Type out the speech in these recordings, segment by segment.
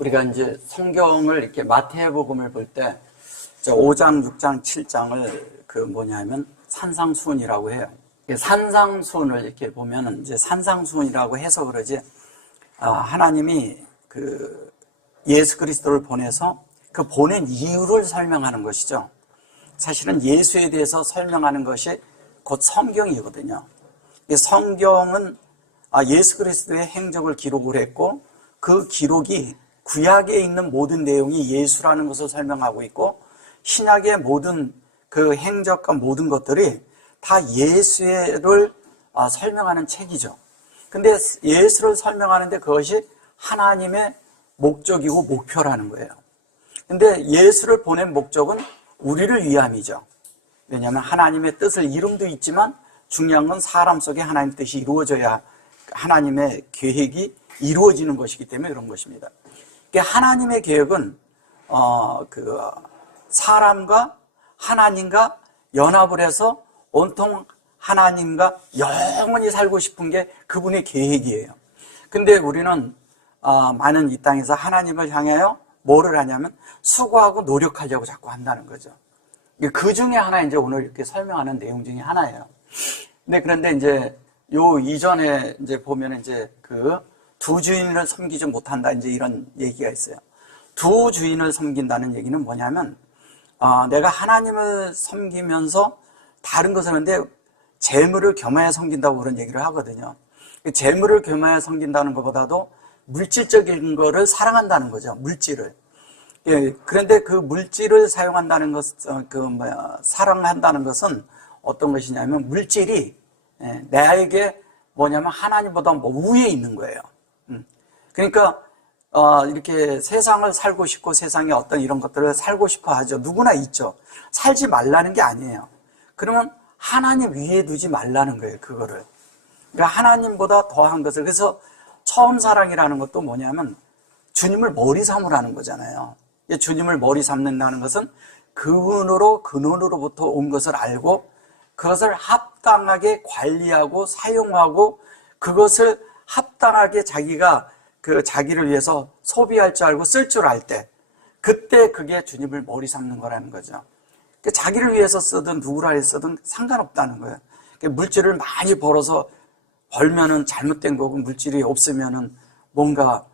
우리가 이제 성경을 이렇게 마태복음을 볼 때 5장, 6장, 7장을 뭐냐면 산상수훈이라고 해요. 산상수훈을 이렇게 보면은 이제 산상수훈이라고 해서 그러지, 하나님이 예수 그리스도를 보내서 그 보낸 이유를 설명하는 것이죠. 사실은 예수에 대해서 설명하는 것이 곧 성경이거든요. 성경은 예수 그리스도의 행적을 기록을 했고, 그 기록이 구약에 있는 모든 내용이 예수라는 것을 설명하고 있고, 신약의 모든 그 행적과 모든 것들이 다 예수를 설명하는 책이죠. 근데 예수를 설명하는데 그것이 하나님의 목적이고 목표라는 거예요. 근데 예수를 보낸 목적은 우리를 위함이죠. 왜냐하면 하나님의 뜻을 이름도 있지만 중요한 건 사람 속에 하나님의 뜻이 이루어져야 하나님의 계획이 이루어지는 것이기 때문에 그런 것입니다. 그러니까 하나님의 계획은 사람과 하나님과 연합을 해서 온통 하나님과 영원히 살고 싶은 게 그분의 계획이에요. 근데 우리는 많은 이 땅에서 하나님을 향하여 뭐를 하냐면 수고하고 노력하려고 자꾸 한다는 거죠. 그 중에 하나 이제 오늘 이렇게 설명하는 내용 중에 하나예요. 그런데 이제 요 이전에 이제 보면 이제 두 주인을 섬기지 못한다 이제 이런 얘기가 있어요. 두 주인을 섬긴다는 얘기는 뭐냐면 내가 하나님을 섬기면서 다른 것을 하는데 재물을 겸하여 섬긴다고 그런 얘기를 하거든요. 재물을 겸하여 섬긴다는 것보다도 물질적인 거를 사랑한다는 거죠. 물질을. 예, 그런데 그 물질을 사용한다는 것, 사랑한다는 것은 어떤 것이냐면 물질이 나에게 뭐냐면 하나님보다 우위에 있는 거예요. 그러니까 이렇게 세상을 살고 싶고 세상에 어떤 이런 것들을 살고 싶어 하죠. 누구나 있죠. 살지 말라는 게 아니에요. 그러면 하나님 위에 두지 말라는 거예요. 그거를. 그러니까 하나님보다 더한 것을. 그래서 처음 사랑이라는 것도 뭐냐면 주님을 머리 삼으라는 거잖아요. 주님을 머리 삼는다는 것은 근원으로부터 온 것을 알고 그것을 합당하게 관리하고 사용하고 그것을 합당하게 자기가 자기를 위해서 소비할 줄 알고 쓸 줄 알 때 그때 그게 주님을 머리 삼는 거라는 거죠. 자기를 위해서 쓰든 누구를 위해서 쓰든 상관없다는 거예요. 물질을 많이 벌면은 잘못된 거고 물질이 없으면은 뭔가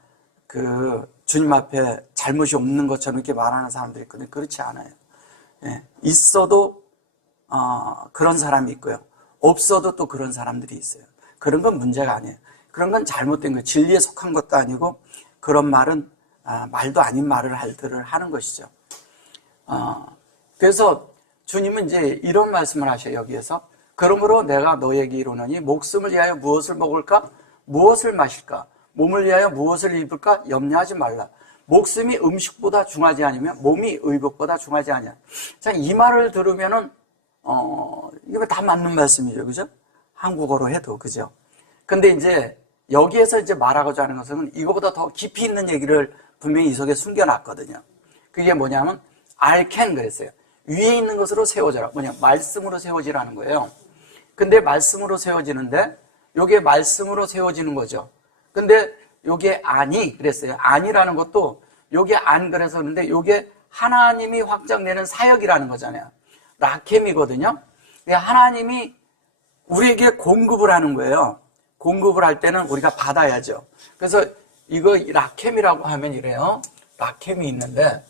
주님 앞에 잘못이 없는 것처럼 이렇게 말하는 사람들이 있거든요. 그렇지 않아요. 예, 있어도 그런 사람이 있고요. 없어도 또 그런 사람들이 있어요. 그런 건 문제가 아니에요. 그런 건 잘못된 거예요. 진리에 속한 것도 아니고 그런 말은 말도 아닌 말을 하는 것이죠. 그래서 주님은 이제 이런 말씀을 하셔요. 여기에서 그러므로 내가 너에게 이르노니 목숨을 위하여 무엇을 먹을까? 무엇을 마실까? 몸을 위하여 무엇을 입을까? 염려하지 말라. 목숨이 음식보다 중하지 않으면 몸이 의복보다 중하지 않냐. 자, 이 말을 들으면은 이거 다 맞는 말씀이죠. 그죠? 한국어로 해도 그죠? 근데 이제 여기에서 이제 말하고자 하는 것은 이거보다 더 깊이 있는 얘기를 분명히 이 속에 숨겨놨거든요. 그게 뭐냐면 알켄 그랬어요. 위에 있는 것으로 세워져라. 말씀으로 세워지라는 거예요. 근데 말씀으로 세워지는데 요게 말씀으로 세워지는 거죠. 근데 요게 아니 그랬어요. 아니라는 것도 요게 안 그래서 그런데 요게 하나님이 확장되는 사역이라는 거잖아요. 라켐이거든요. 하나님이 우리에게 공급을 하는 거예요. 공급을 할 때는 우리가 받아야죠. 그래서 이거 라켐이라고 하면 이래요. 라켐이 있는데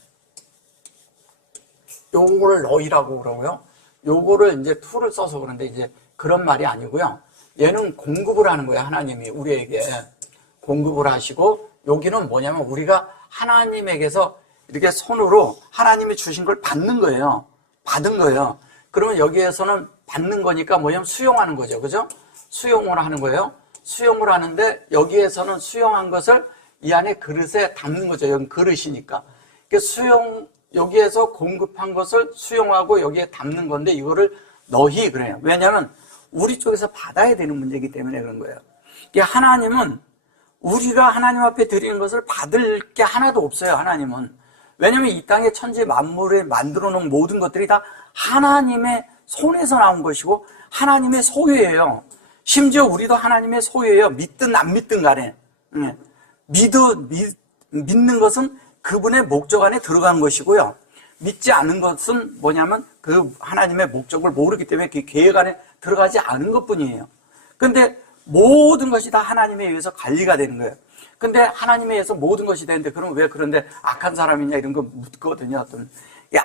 요거를 너희라고 그러고요. 요거를 이제 투를 써서 그런데 이제 그런 말이 아니고요. 얘는 공급을 하는 거예요. 하나님이 우리에게 공급을 하시고 여기는 뭐냐면 우리가 하나님에게서 이렇게 손으로 하나님이 주신 걸 받는 거예요. 받은 거예요. 그러면 여기에서는 받는 거니까 뭐냐면 수용하는 거죠. 그죠? 수용을 하는 거예요. 수용을 하는데 여기에서는 수용한 것을 이 안에 그릇에 담는 거죠. 여기 그릇이니까. 여기에서 공급한 것을 수용하고 여기에 담는 건데 이거를 너희 그래요. 왜냐하면 우리 쪽에서 받아야 되는 문제이기 때문에 그런 거예요. 하나님은 우리가 하나님 앞에 드리는 것을 받을 게 하나도 없어요. 하나님은. 왜냐하면 이 땅의 천지 만물에 만들어 놓은 모든 것들이 다 하나님의 손에서 나온 것이고 하나님의 소유예요. 심지어 우리도 하나님의 소유예요. 믿든 안 믿든 간에. 믿는 것은 그분의 목적 안에 들어간 것이고요. 믿지 않는 것은 뭐냐면 그 하나님의 목적을 모르기 때문에 그 계획 안에 들어가지 않은 것뿐이에요. 근데 모든 것이 다 하나님에 의해서 관리가 되는 거예요. 근데 하나님에 의해서 모든 것이 되는데 그럼 왜 그런데 악한 사람이냐 이런 거 묻거든요. 어떤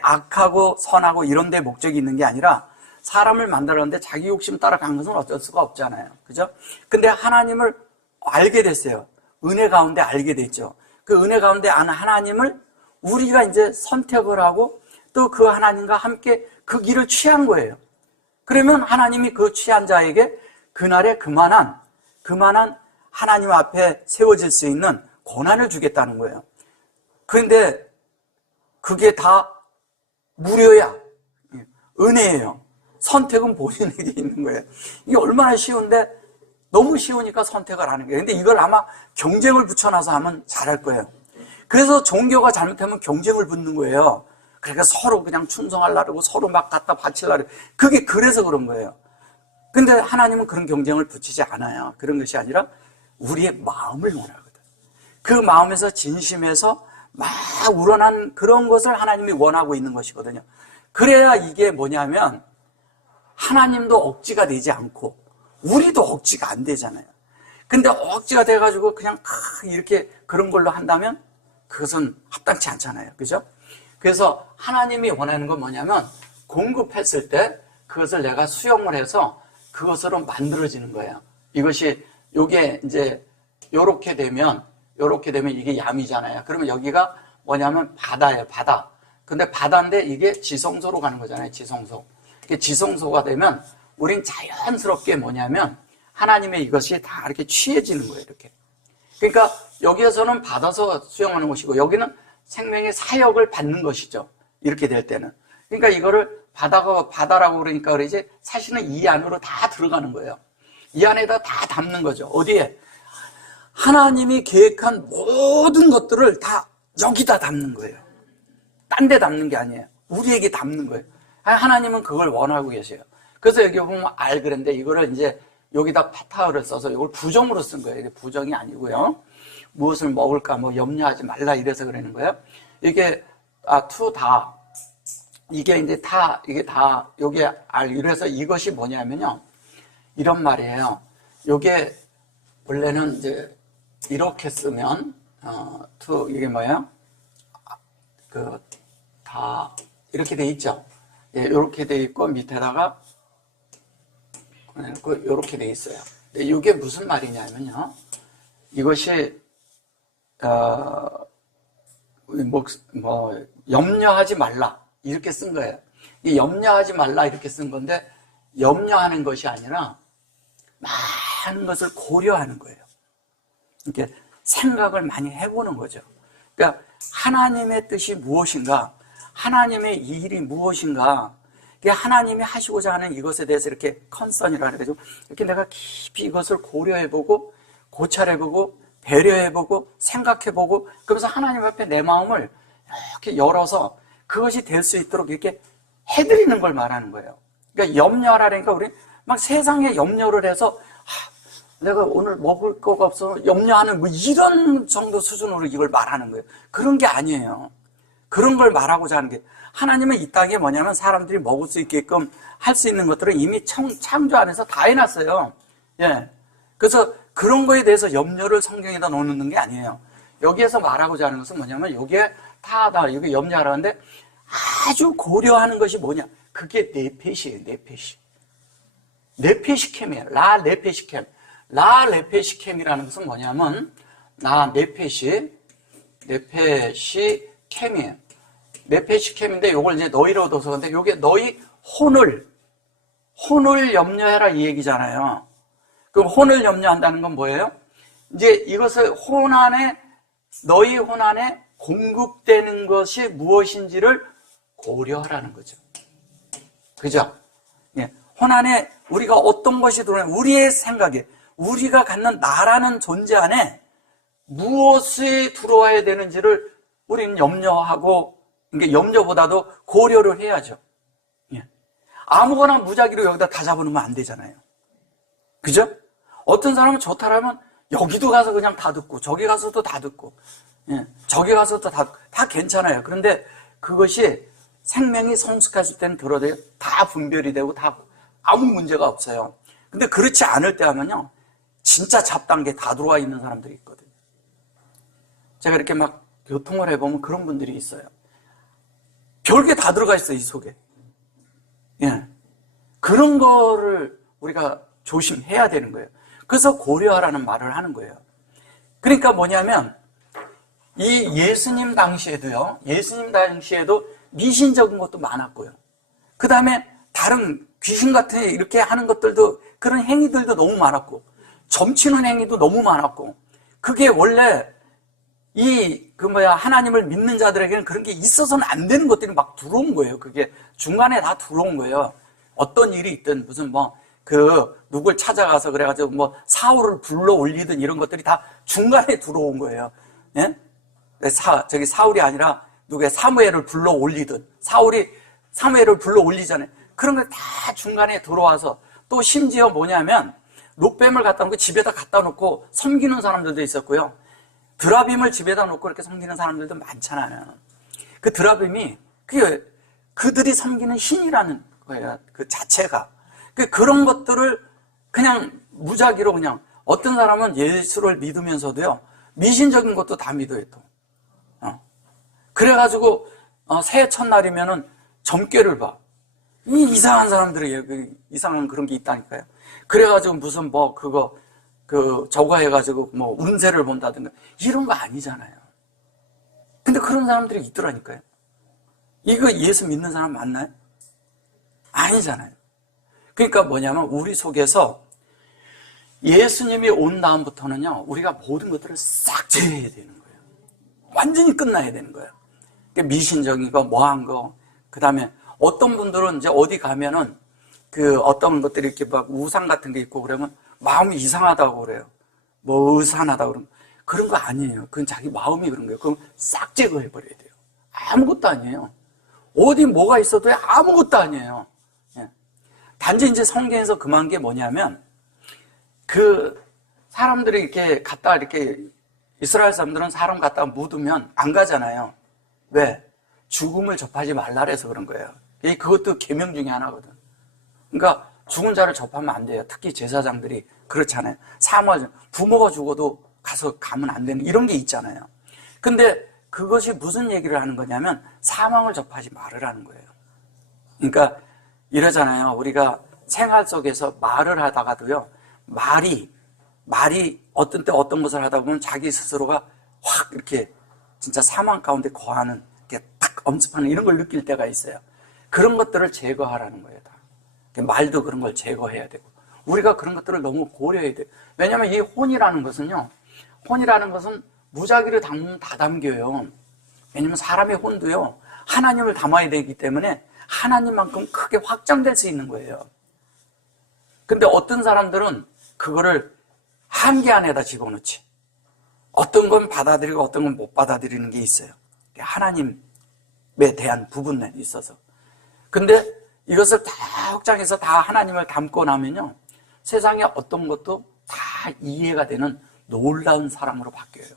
악하고 선하고 이런 데 목적이 있는 게 아니라 사람을 만들었는데 자기 욕심 따라간 것은 어쩔 수가 없잖아요. 그죠? 근데 하나님을 알게 됐어요. 은혜 가운데 알게 됐죠. 그 은혜 가운데 아는 하나님을 우리가 이제 선택을 하고 또 그 하나님과 함께 그 길을 취한 거예요. 그러면 하나님이 그 취한 자에게 그날에 그만한 하나님 앞에 세워질 수 있는 고난을 주겠다는 거예요. 그런데 그게 다 무료야. 은혜예요. 선택은 본인에게 있는 거예요. 이게 얼마나 쉬운데 너무 쉬우니까 선택을 하는 거예요. 근데 이걸 아마 경쟁을 붙여놔서 하면 잘할 거예요. 그래서 종교가 잘못하면 경쟁을 붙는 거예요. 그러니까 서로 그냥 충성하려고 서로 막 갖다 바치려고. 그게 그래서 그런 거예요. 근데 하나님은 그런 경쟁을 붙이지 않아요. 그런 것이 아니라 우리의 마음을 원하거든. 그 마음에서 진심에서 막 우러난 그런 것을 하나님이 원하고 있는 것이거든요. 그래야 이게 뭐냐면 하나님도 억지가 되지 않고 우리도 억지가 안 되잖아요. 근데 억지가 돼가지고 그냥 이렇게 그런 걸로 한다면 그것은 합당치 않잖아요. 그죠? 그래서 하나님이 원하는 건 뭐냐면 공급했을 때 그것을 내가 수용을 해서 그것으로 만들어지는 거예요. 이것이 요게 이제 요렇게 되면 이게 ям이잖아요. 그러면 여기가 뭐냐면 바다예요. 바다. 근데 바다인데 이게 지성소로 가는 거잖아요. 지성소. 이게 지성소가 되면 우린 자연스럽게 뭐냐면 하나님의 이것이 다 이렇게 취해지는 거예요. 이렇게. 그러니까 여기에서는 받아서 수용하는 것이고 여기는 생명의 사역을 받는 것이죠. 이렇게 될 때는. 그러니까 이거를 바다라고 그러니까 그러지 사실은 이 안으로 다 들어가는 거예요. 이 안에다 다 담는 거죠. 어디에? 하나님이 계획한 모든 것들을 다 여기다 담는 거예요. 딴 데 담는 게 아니에요. 우리에게 담는 거예요. 하나님은 그걸 원하고 계세요. 그래서 여기 보면 그랬는데 이거를 이제 여기다 파타어를 써서 이걸 부정으로 쓴 거예요. 이게 부정이 아니고요. 무엇을 먹을까 뭐 염려하지 말라 이래서 그러는 거예요. 이게 다 이게 이제 요게 이래서 이것이 뭐냐면요. 이런 말이에요. 요게 원래는 이제 이렇게 쓰면 이게 뭐예요? 다 이렇게 돼 있죠. 예, 이렇게 돼 있고 밑에다가 이렇게 돼 있어요. 근데 이게 무슨 말이냐면요. 이것이 염려하지 말라 이렇게 쓴 거예요. 이 염려하지 말라 이렇게 쓴 건데 염려하는 것이 아니라 많은 것을 고려하는 거예요. 이렇게 생각을 많이 해보는 거죠. 그러니까 하나님의 뜻이 무엇인가, 하나님의 일이 무엇인가, 하나님이 하시고자 하는 이것에 대해서 이렇게 컨선이라 그래가지고 이렇게 내가 깊이 이것을 고려해보고 고찰해보고 배려해보고 생각해보고 그러면서 하나님 앞에 내 마음을 이렇게 열어서 그것이 될 수 있도록 이렇게 해드리는 걸 말하는 거예요. 그러니까 염려하라니까 우리 막 세상에 염려를 해서 내가 오늘 먹을 거가 없어 염려하는 뭐 이런 정도 수준으로 이걸 말하는 거예요. 그런 게 아니에요. 그런 걸 말하고자 하는 게 하나님은 이 땅에 뭐냐면 사람들이 먹을 수 있게끔 할 수 있는 것들을 이미 창조 안에서 다 해놨어요. 예. 그래서 그런 거에 대해서 염려를 성경에다 넣는 게 아니에요. 여기에서 말하고자 하는 것은 뭐냐면 여기에 여기 염려하라는데 아주 고려하는 것이 뭐냐. 그게 네페시예요. 네페시캠이에요. 라네페시캠이라는 것은 뭐냐면 네페시캠이에요. 네페시캠인데 이걸 이제 너희로 둬서 근데 이게 너희 혼을 염려해라 이 얘기잖아요. 그럼 혼을 염려한다는 건 뭐예요? 이제 이것을 너희 혼 안에 공급되는 것이 무엇인지를 고려하라는 거죠. 그죠? 예. 혼 안에 우리가 어떤 것이 들어오냐, 우리의 생각에, 우리가 갖는 나라는 존재 안에 무엇이 들어와야 되는지를 우리는 염려하고, 그러니까 염려보다도 고려를 해야죠. 예. 아무거나 무작위로 여기다 다 잡아놓으면 안 되잖아요. 그죠? 어떤 사람은 좋다라면 여기도 가서 그냥 다 듣고, 저기 가서도 다 듣고, 예, 저기 가서도 다 괜찮아요. 그런데 그것이 생명이 성숙했을 때는 들어도 다 분별이 되고 다 아무 문제가 없어요. 근데 그렇지 않을 때 하면요, 진짜 잡단계 다 들어와 있는 사람들이 있거든요. 제가 이렇게 막 교통을 해보면 그런 분들이 있어요. 별게 다 들어가 있어요, 이 속에. 예. 그런 거를 우리가 조심해야 되는 거예요. 그래서 고려하라는 말을 하는 거예요. 그러니까 뭐냐면, 이 예수님 당시에도요, 예수님 당시에도 미신적인 것도 많았고요. 그 다음에 다른 귀신 같은 이렇게 하는 것들도, 그런 행위들도 너무 많았고, 점치는 행위도 너무 많았고, 그게 원래 하나님을 믿는 자들에게는 그런 게 있어서는 안 되는 것들이 막 들어온 거예요. 그게 중간에 다 들어온 거예요. 어떤 일이 있든, 무슨 누굴 찾아가서 그래가지고 사울을 불러 올리든 이런 것들이 다 중간에 들어온 거예요. 예? 사울이 아니라 사무엘을 불러 올리든, 사울이 사무엘을 불러 올리잖아요. 그런 걸 다 중간에 들어와서, 또 심지어 뭐냐면, 롯뱀을 갖다 놓고 집에다 갖다 놓고 섬기는 사람들도 있었고요. 드라빔을 집에다 놓고 이렇게 섬기는 사람들도 많잖아요. 그 드라빔이 그들이 섬기는 신이라는 거예요. 그 자체가. 그런 것들을 그냥 무작위로 그냥, 어떤 사람은 예수를 믿으면서도요, 미신적인 것도 다 믿어요, 또. 그래가지고, 새해 첫날이면은 점괘를 봐. 이상한 사람들이에요. 이상한 그런 게 있다니까요. 그래가지고 무슨 저거 해가지고 운세를 본다든가, 이런 거 아니잖아요. 근데 그런 사람들이 있더라니까요. 이거 예수 믿는 사람 맞나요? 아니잖아요. 그러니까 뭐냐면, 우리 속에서 예수님이 온 다음부터는요, 우리가 모든 것들을 싹 제해야 되는 거예요. 완전히 끝나야 되는 거예요. 미신적인 거, 뭐한 거, 그 다음에 어떤 분들은 이제 어디 가면은 어떤 것들이 이렇게 우상 같은 게 있고 그러면 마음이 이상하다고 그래요. 의산하다고 그러면. 그런 거 아니에요. 그건 자기 마음이 그런 거예요. 그럼 싹 제거해버려야 돼요. 아무것도 아니에요. 어디 뭐가 있어도 아무것도 아니에요. 예. 단지 이제 성경에서 금한 게 뭐냐면, 사람들이 이렇게 이스라엘 사람들은 사람 갖다가 묻으면 안 가잖아요. 왜? 죽음을 접하지 말라 그래서 그런 거예요. 그것도 계명 중에 하나거든. 그러니까 죽은 자를 접하면 안 돼요. 특히 제사장들이 그렇잖아요. 부모가 죽어도 가면 안 되는 이런 게 있잖아요. 근데 그것이 무슨 얘기를 하는 거냐면, 사망을 접하지 말으라는 거예요. 그러니까 이러잖아요. 우리가 생활 속에서 말을 하다가도요, 말이 어떤 때 어떤 것을 하다 보면 자기 스스로가 확 이렇게 진짜 사망 가운데 거하는, 이렇게 딱 엄습하는 이런 걸 느낄 때가 있어요. 그런 것들을 제거하라는 거예요. 다. 말도 그런 걸 제거해야 되고, 우리가 그런 것들을 너무 고려해야 돼요. 왜냐하면 이 혼이라는 것은 무작위로 담으면 다 담겨요. 왜냐하면 사람의 혼도요, 하나님을 담아야 되기 때문에 하나님만큼 크게 확장될 수 있는 거예요. 근데 어떤 사람들은 그거를 한계 안에다 집어넣지. 어떤 건 받아들이고 어떤 건 못 받아들이는 게 있어요. 하나님에 대한 부분에 있어서. 근데 이것을 다 확장해서 다 하나님을 담고 나면요, 세상에 어떤 것도 다 이해가 되는 놀라운 사람으로 바뀌어요.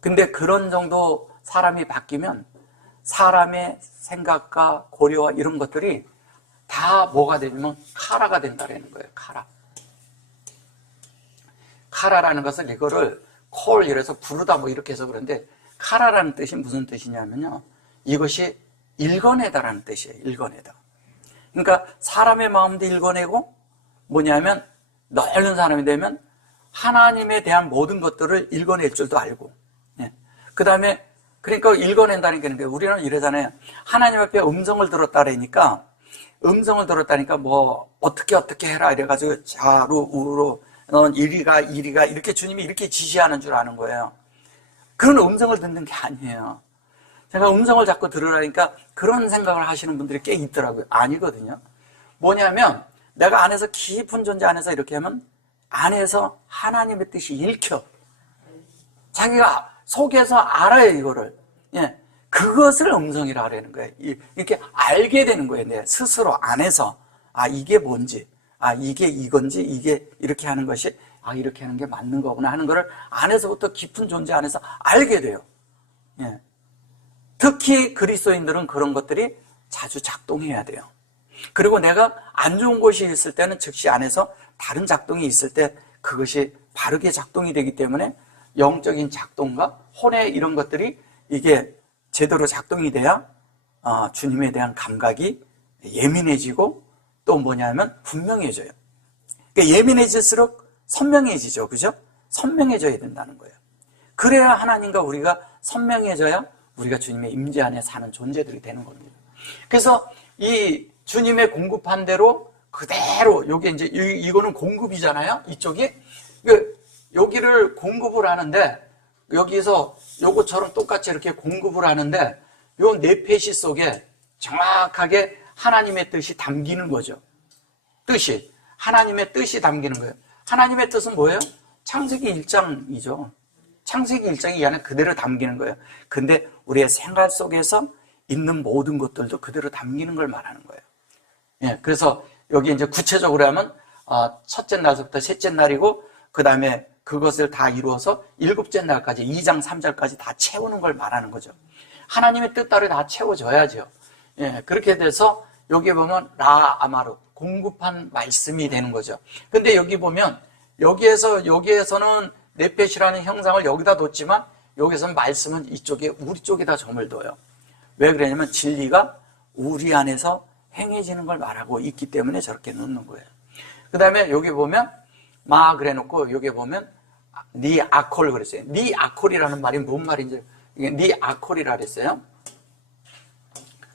근데 그런 정도 사람이 바뀌면 사람의 생각과 고려와 이런 것들이 다 뭐가 되냐면 카라가 된다는 거예요. 카라라는 것은 이거를 콜 이래서 부르다 이렇게 해서 그런데, 카라라는 뜻이 무슨 뜻이냐면요, 이것이 읽어내다라는 뜻이에요. 읽어내다. 그러니까 사람의 마음도 읽어내고, 뭐냐면 넓은 사람이 되면 하나님에 대한 모든 것들을 읽어낼 줄도 알고, 그 다음에 그러니까 읽어낸다는 게, 우리는 이러잖아요. 하나님 앞에 음성을 들었다니까 어떻게 해라 이래가지고 좌로 우로 넌 이리가 이렇게 주님이 이렇게 지시하는 줄 아는 거예요. 그런 음성을 듣는 게 아니에요. 제가 음성을 자꾸 들으라니까 그런 생각을 하시는 분들이 꽤 있더라고요. 아니거든요. 뭐냐면 내가 안에서 깊은 존재 안에서 이렇게 하면 안에서 하나님의 뜻이 읽혀. 자기가 속에서 알아요, 이거를. 예. 그것을 음성이라 하라는 거예요. 이렇게 알게 되는 거예요. 내 스스로 안에서. 이게 뭔지. 이게 이건지, 이게 이렇게 하는 것이 아, 이렇게 하는 게 맞는 거구나 하는 거를 안에서부터 깊은 존재 안에서 알게 돼요. 예. 특히 그리스도인들은 그런 것들이 자주 작동해야 돼요. 그리고 내가 안 좋은 것이 있을 때는 즉시 안에서 다른 작동이 있을 때 그것이 바르게 작동이 되기 때문에 영적인 작동과 혼의 이런 것들이 이게 제대로 작동이 돼야 주님에 대한 감각이 예민해지고 또 뭐냐면 분명해져요. 그러니까 예민해질수록 선명해지죠. 그죠? 선명해져야 된다는 거예요. 그래야 하나님과 우리가 선명해져야 우리가 주님의 임재 안에 사는 존재들이 되는 겁니다. 그래서 이 주님의 공급한 대로 그대로, 요게 이제 이거는 공급이잖아요. 이쪽이 여기를 공급을 하는데, 여기서 요것처럼 똑같이 이렇게 공급을 하는데 요 네페시 속에 정확하게 하나님의 뜻이 담기는 거죠. 뜻이, 하나님의 뜻이 담기는 거예요. 하나님의 뜻은 뭐예요? 창세기 1장이죠. 창세기 1장이 이 안에 그대로 담기는 거예요. 근데 우리의 생활 속에서 있는 모든 것들도 그대로 담기는 걸 말하는 거예요. 예, 그래서 여기 이제 구체적으로 하면 첫째 날부터 셋째 날이고 그 다음에 그것을 다 이루어서 일곱째 날까지 2장 3절까지 다 채우는 걸 말하는 거죠. 하나님의 뜻대로 다 채워져야죠. 예, 그렇게 돼서 여기 보면 라아마루, 공급한 말씀이 되는 거죠. 근데 여기 보면 여기에서는 네펫이라는 형상을 여기다 뒀지만 여기서는 말씀은 이쪽에 우리 쪽에다 점을 둬요. 왜 그러냐면 진리가 우리 안에서 행해지는 걸 말하고 있기 때문에 저렇게 놓는 거예요. 그 다음에 여기 보면 마 그래 놓고 여기 보면 니 아콜 그랬어요. 니 아콜이라는 말이 뭔 말인지, 이게 니 아콜이라 그랬어요.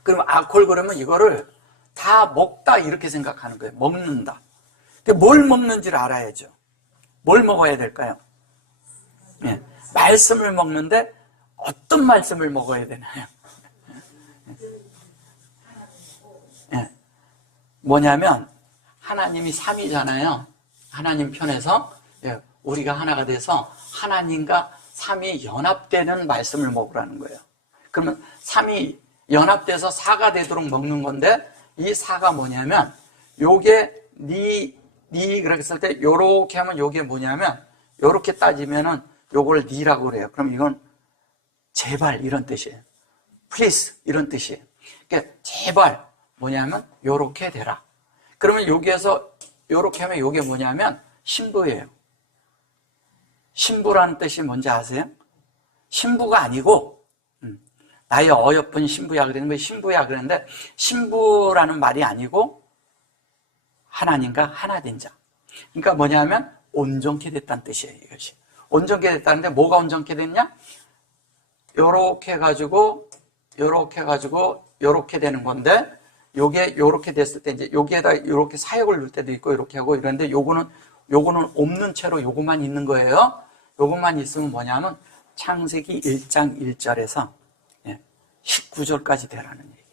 그럼 아콜 그러면 이거를 다 먹다 이렇게 생각하는 거예요. 먹는다. 근데 뭘 먹는지를 알아야죠. 뭘 먹어야 될까요? 예, 말씀을 먹는데 어떤 말씀을 먹어야 되나요? 예, 뭐냐면 하나님이 3이잖아요. 하나님 편에서 우리가 하나가 돼서 하나님과 3이 연합되는 말씀을 먹으라는 거예요. 그러면 3이 연합돼서 4가 되도록 먹는 건데 이 4가 뭐냐면 요게 니 그렇게 쓸 때 요렇게 하면 요게 뭐냐면 요렇게 따지면은 요걸 니라고 그래요. 그럼 이건 제발 이런 뜻이에요. Please 이런 뜻이에요. 그러니까 제발 뭐냐면 요렇게 되라. 그러면 여기에서 요렇게 하면 요게 뭐냐면 신부예요. 신부라는 뜻이 뭔지 아세요? 신부가 아니고 나의 어여쁜 신부야 그랬는데 왜 신부야 그랬는데 신부라는 말이 아니고 하나님과 하나 된 자. 그러니까 뭐냐면 온전케 됐다는 뜻이에요. 이것이 온전케 됐다는데 뭐가 온전케 됐냐? 요렇게 해가지고 요렇게 되는 건데 요게 요렇게 됐을 때 이제 여기에다 요렇게 사역을 넣을 때도 있고 이렇게 하고 이런데 요거는 없는 채로 요것만 있는 거예요. 요것만 있으면 뭐냐면 창세기 1장 1절에서 19절까지 되라는 얘기예요.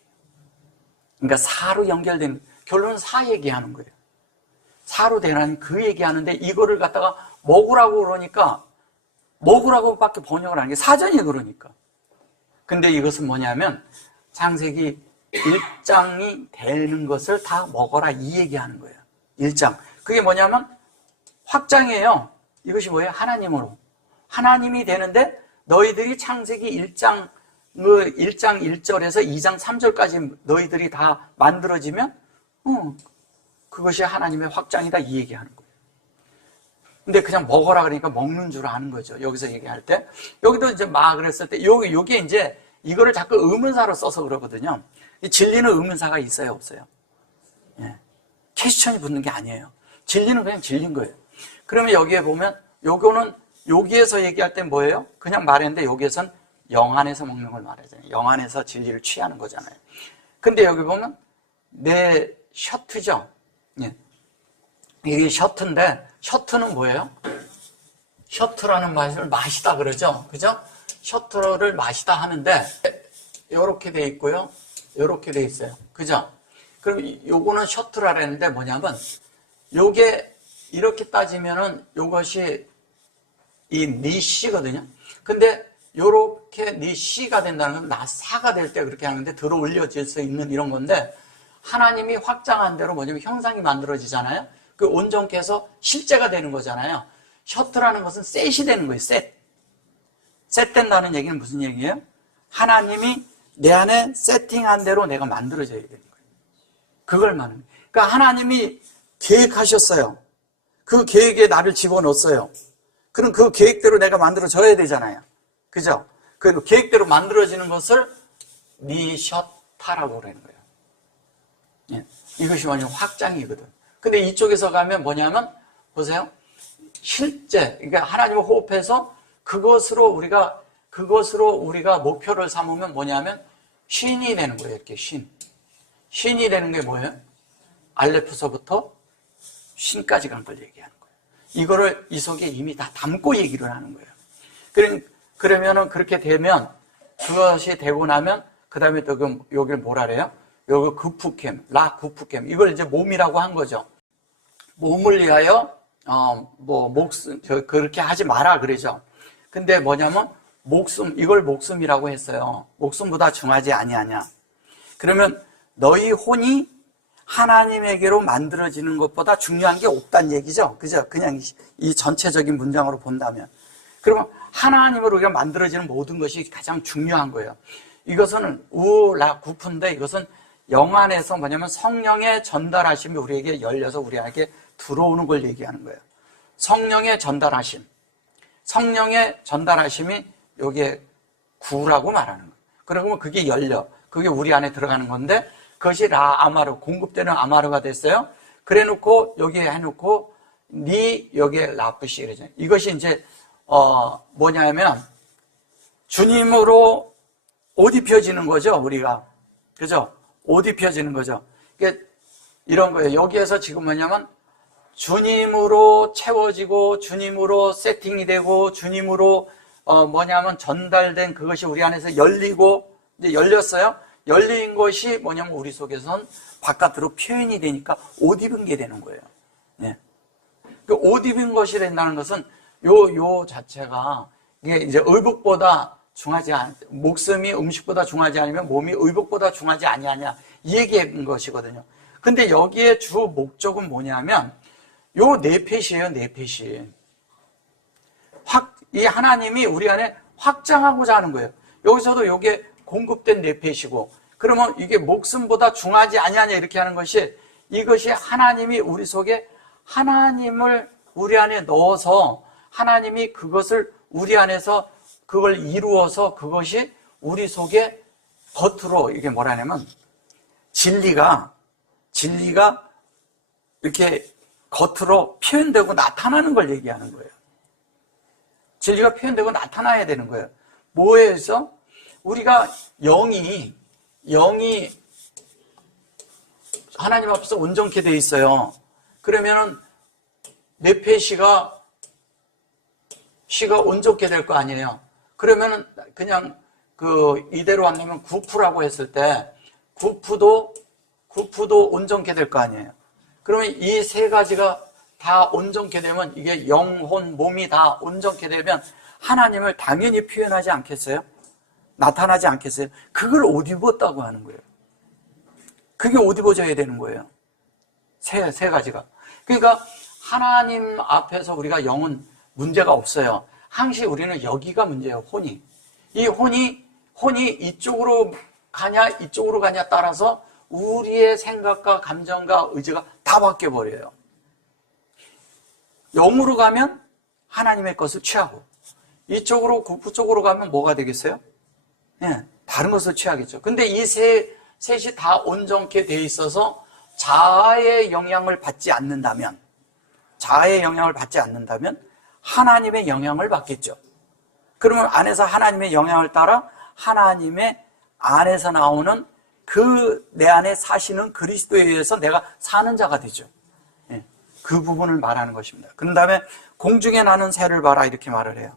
그러니까 4로 연결된, 결론은 4 얘기하는 거예요. 4로 되라는 그 얘기하는데 이거를 갖다가 먹으라고 그러니까 먹으라고 밖에 번역을 하는 게 사전이 그러니까. 근데 이것은 뭐냐면 창세기 1장이 되는 것을 다 먹어라 이 얘기하는 거예요. 1장. 그게 뭐냐면 확장이에요. 이것이 뭐예요? 하나님으로. 하나님이 되는데 너희들이 창세기 1장 1절에서 2장 3절까지 너희들이 다 만들어지면 그것이 하나님의 확장이다 이 얘기하는 거예요. 근데 그냥 먹어라 그러니까 먹는 줄 아는 거죠. 여기서 얘기할 때. 여기도 이제 막 그랬을 때 요게 이제 이거를 자꾸 의문사로 써서 그러거든요. 진리는 의문사가 있어요, 없어요? 예. 퀘스천이 붙는 게 아니에요. 진리는 그냥 진리인 거예요. 그러면 여기에 보면 요거는 여기에서 얘기할 때 뭐예요? 그냥 말했는데 여기에선 영 안에서 먹는 걸 말하잖아요. 영 안에서 진리를 취하는 거잖아요. 근데 여기 보면 내 셔트죠. 예. 이게 셔트인데 셔트는 뭐예요? 셔트라는 말을 마시다 그러죠. 그죠? 셔트를 마시다 하는데 요렇게 돼 있고요. 요렇게 돼 있어요. 그죠? 그럼 요거는 셔트라 그랬는데 뭐냐면 요게 이렇게 따지면은 요것이 이 니시거든요. 근데 요렇게 니시가 된다는 건 나사가 될 때 그렇게 하는데 들어 올려질 수 있는 이런 건데 하나님이 확장한 대로 뭐냐면 형상이 만들어지잖아요. 그 온전케 해서 실제가 되는 거잖아요. 셔트라는 것은 셋이 되는 거예요. 셋 된다는 얘기는 무슨 얘기예요? 하나님이 내 안에 세팅한 대로 내가 만들어져야 되는 거예요. 그걸 말하는 거예요. 그러니까 하나님이 계획하셨어요. 그 계획에 나를 집어넣었어요. 그럼 그 계획대로 내가 만들어져야 되잖아요. 그죠? 그 계획대로 만들어지는 것을 니셔타라고 그러는 거예요. 예. 이것이 완전 확장이거든. 근데 이쪽에서 가면 뭐냐면, 보세요. 실제, 그러니까 하나님을 호흡해서 그것으로 우리가 목표를 삼으면 뭐냐면, 신이 되는 거예요. 이렇게 신이 되는 게 뭐예요? 알레프서부터 신까지 간 걸 얘기하는 거예요. 이거를 이 속에 이미 다 담고 얘기를 하는 거예요. 그러면은 그렇게 되면, 그것이 되고 나면, 그 다음에 또 여기를 뭐라 그래요? 여기 구프캠, 구프캠. 이걸 이제 몸이라고 한 거죠. 몸을 위하여, 그렇게 하지 마라, 그러죠. 근데 뭐냐면, 이걸 목숨이라고 했어요. 목숨보다 중하지 아니하냐. 그러면 너희 혼이 하나님에게로 만들어지는 것보다 중요한 게 없다는 얘기죠. 그죠? 그냥 이 전체적인 문장으로 본다면. 그러면 하나님으로 우리가 만들어지는 모든 것이 가장 중요한 거예요. 이것은 구프인데 이것은 영안에서 뭐냐면 성령의 전달하심이 우리에게 열려서 우리에게 들어오는 걸 얘기하는 거예요. 성령의 전달하심. 성령의 전달하심이 여기에 구라고 말하는 거예요. 그러면 그게 열려. 그게 우리 안에 들어가는 건데 그것이 아마르, 공급되는 아마르가 됐어요. 그래 놓고 여기에 해놓고 여기에 라프시 이러죠. 이것이 이제 뭐냐면 주님으로 옷 입혀지는 거죠, 우리가. 그죠? 옷 입혀지는 거죠. 이게 이런 거예요. 여기에서 지금 뭐냐면 주님으로 채워지고 주님으로 세팅이 되고 주님으로 뭐냐면 전달된 그것이 우리 안에서 열리고 이제 열렸어요. 열린 것이 뭐냐면 우리 속에선 바깥으로 표현이 되니까 옷 입은 게 되는 거예요. 네. 그 옷 입은 것이 된다는 것은 요 자체가 이게 이제 의복보다 중하지 목숨이 음식보다 중하지 않으면 몸이 의복보다 중하지 아니하냐 이 얘기인 것이거든요. 근데 여기에 주 목적은 뭐냐면 요 네펫이에요, 네펫이. 이 하나님이 우리 안에 확장하고자 하는 거예요. 여기서도 요게 공급된 네펫이고, 그러면 이게 목숨보다 중하지 아니하냐 이렇게 하는 것이 이것이 하나님이 우리 속에 하나님을 우리 안에 넣어서 하나님이 그것을 우리 안에서 그걸 이루어서 그것이 우리 속에 겉으로 이게 뭐라냐면 진리가 이렇게 겉으로 표현되고 나타나는 걸 얘기하는 거예요. 진리가 표현되고 나타나야 되는 거예요. 뭐에서? 우리가 영이 하나님 앞에서 온전케 돼 있어요. 그러면은 네페시가 온전케 될 거 아니에요. 그러면은 그냥 이대로 안 되면 구프라고 했을 때 구프도 온전케 될 거 아니에요. 그러면 이 세 가지가 다 온전케 되면 이게 영혼, 몸이 다 온전케 되면 하나님을 당연히 표현하지 않겠어요? 나타나지 않겠어요? 그걸 옷 입었다고 하는 거예요. 그게 옷 입어져야 되는 거예요. 세 가지가. 그러니까 하나님 앞에서 우리가 영은 문제가 없어요. 항시 우리는 여기가 문제예요. 혼이. 이 혼이 이쪽으로 가냐 따라서 우리의 생각과 감정과 의지가 다 바뀌어버려요. 영으로 가면 하나님의 것을 취하고 이쪽으로 구프 쪽으로 가면 뭐가 되겠어요? 네, 다른 것을 취하겠죠. 근데 이 셋이 다 온전케 돼 있어서 자아의 영향을 받지 않는다면 하나님의 영향을 받겠죠. 그러면 안에서 하나님의 영향을 따라 하나님의 안에서 나오는 내 안에 사시는 그리스도에 의해서 내가 사는 자가 되죠. 예, 그 부분을 말하는 것입니다. 그런 다음에 공중에 나는 새를 봐라 이렇게 말을 해요.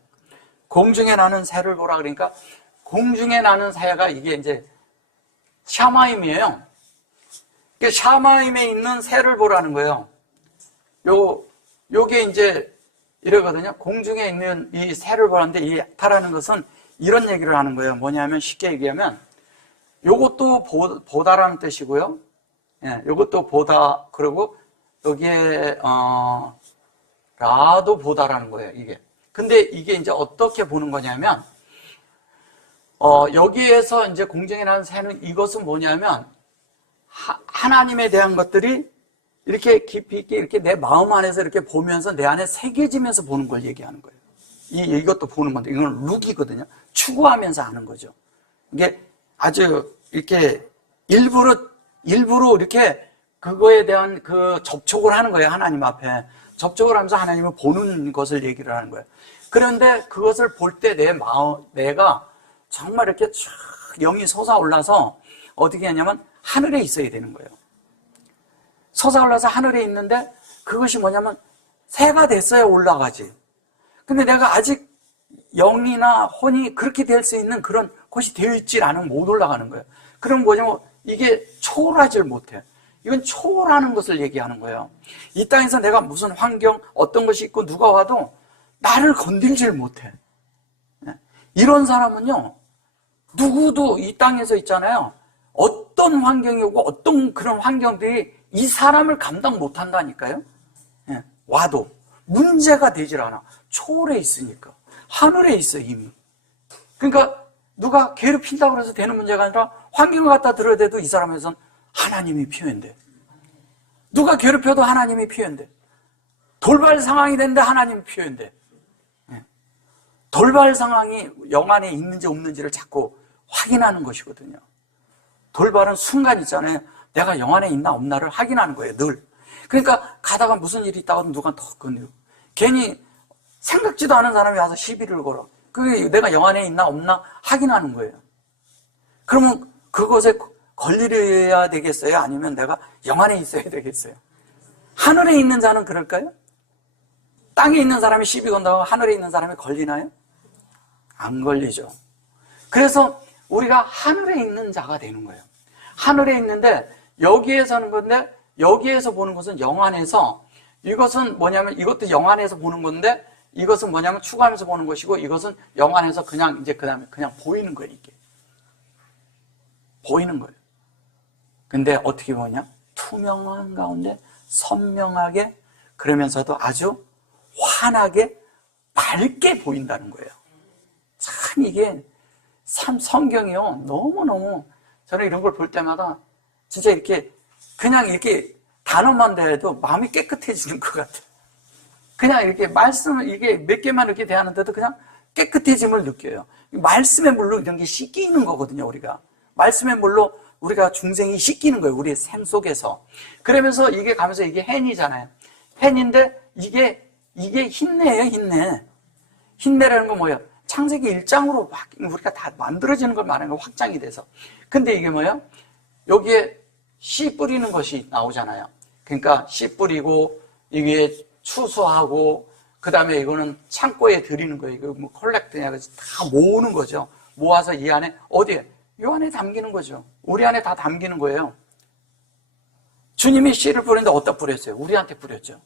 공중에 나는 새를 보라 그러니까 공중에 나는 새가 이게 이제 샤마임이에요. 샤마임에 있는 새를 보라는 거예요. 요게 이제 이러거든요. 공중에 있는 이 새를 보라는데 이 타라는 것은 이런 얘기를 하는 거예요. 뭐냐면 쉽게 얘기하면 요것도 보다라는 뜻이고요. 예, 요것도 보다. 그리고 여기에 라도 보다라는 거예요, 이게. 근데 이게 이제 어떻게 보는 거냐면, 여기에서 이제 공정이라는 새는 이것은 뭐냐면, 하나님에 대한 것들이 이렇게 깊이 있게 이렇게 내 마음 안에서 이렇게 보면서 내 안에 새겨지면서 보는 걸 얘기하는 거예요. 이것도 보는 건데, 이건 룩이거든요. 추구하면서 하는 거죠. 이게 아주 이렇게 일부러 이렇게 그거에 대한 그 접촉을 하는 거예요. 하나님 앞에. 접촉을 하면서 하나님을 보는 것을 얘기를 하는 거예요. 그런데 그것을 볼 때 내가 정말 이렇게 쫙 영이 솟아올라서 어떻게 하냐면 하늘에 있어야 되는 거예요. 솟아올라서 하늘에 있는데 그것이 뭐냐면 새가 됐어야 올라가지. 근데 내가 아직 영이나 혼이 그렇게 될 수 있는 그런 곳이 되어 있지 않으면 못 올라가는 거예요. 그럼 뭐냐면 이게 초월하지를 못해. 이건 초월하는 것을 얘기하는 거예요. 이 땅에서 내가 무슨 환경, 어떤 것이 있고 누가 와도 나를 건들질 못해. 이런 사람은요, 누구도 이 땅에서 있잖아요. 어떤 환경이 오고 어떤 그런 환경들이 이 사람을 감당 못 한다니까요. 와도 문제가 되질 않아. 초월해 있으니까. 하늘에 있어, 이미. 그러니까 누가 괴롭힌다고 해서 되는 문제가 아니라 환경을 갖다 들어야 돼도 이 사람에선 하나님이 표현돼. 누가 괴롭혀도 하나님이 표현돼. 돌발 상황이 됐는데 하나님이 표현돼. 돌발 상황이 영 안에 있는지 없는지를 자꾸 확인하는 것이거든요. 돌발은 순간 있잖아요. 내가 영 안에 있나 없나를 확인하는 거예요, 늘. 그러니까 가다가 무슨 일이 있다고 누가 더 건드려. 괜히 생각지도 않은 사람이 와서 시비를 걸어. 그게 내가 영 안에 있나 없나 확인하는 거예요. 그러면 그것에 걸리려야 되겠어요? 아니면 내가 영 안에 있어야 되겠어요? 하늘에 있는 자는 그럴까요? 땅에 있는 사람이 시비 건다고 하늘에 있는 사람이 걸리나요? 안 걸리죠. 그래서 우리가 하늘에 있는 자가 되는 거예요. 하늘에 있는데 여기에서 하는 건데 여기에서 보는 것은 영 안에서, 이것은 뭐냐면 이것도 영 안에서 보는 건데 이것은 뭐냐면 추구하면서 보는 것이고, 이것은 영 안에서 그냥 이제 그 다음에 그냥 보이는 거예요. 이게 보이는 거예요. 근데 어떻게 보냐? 투명한 가운데 선명하게, 그러면서도 아주 환하게 밝게 보인다는 거예요. 참 이게 참 성경이요, 너무너무 저는 이런 걸 볼 때마다 진짜 이렇게 그냥 이렇게 단어만 대해도 마음이 깨끗해지는 것 같아요. 그냥 이렇게 말씀을 이게 몇 개만 이렇게 대하는데도 그냥 깨끗해짐을 느껴요. 말씀의 물로 이런 게 씻기는 거거든요, 우리가. 말씀의 물로 우리가 중생이 씻기는 거예요, 우리의 샘 속에서. 그러면서 이게 가면서 이게 헨이잖아요. 헨인데 이게 흰내예요, 흰내. 흰내라는 건 뭐예요? 창세기 1장으로 우리가 다 만들어지는 걸 말하는 거, 확장이 돼서. 근데 이게 뭐예요? 여기에 씨 뿌리는 것이 나오잖아요. 그러니까 씨 뿌리고 이게 추수하고 그 다음에 이거는 창고에 들이는 거예요. 이거 뭐 컬렉트냐 그래서 다 모으는 거죠. 모아서 이 안에 어디에? 이 안에 담기는 거죠. 우리 안에 다 담기는 거예요. 주님이 씨를 뿌리는데 어디다 뿌렸어요? 우리한테 뿌렸죠.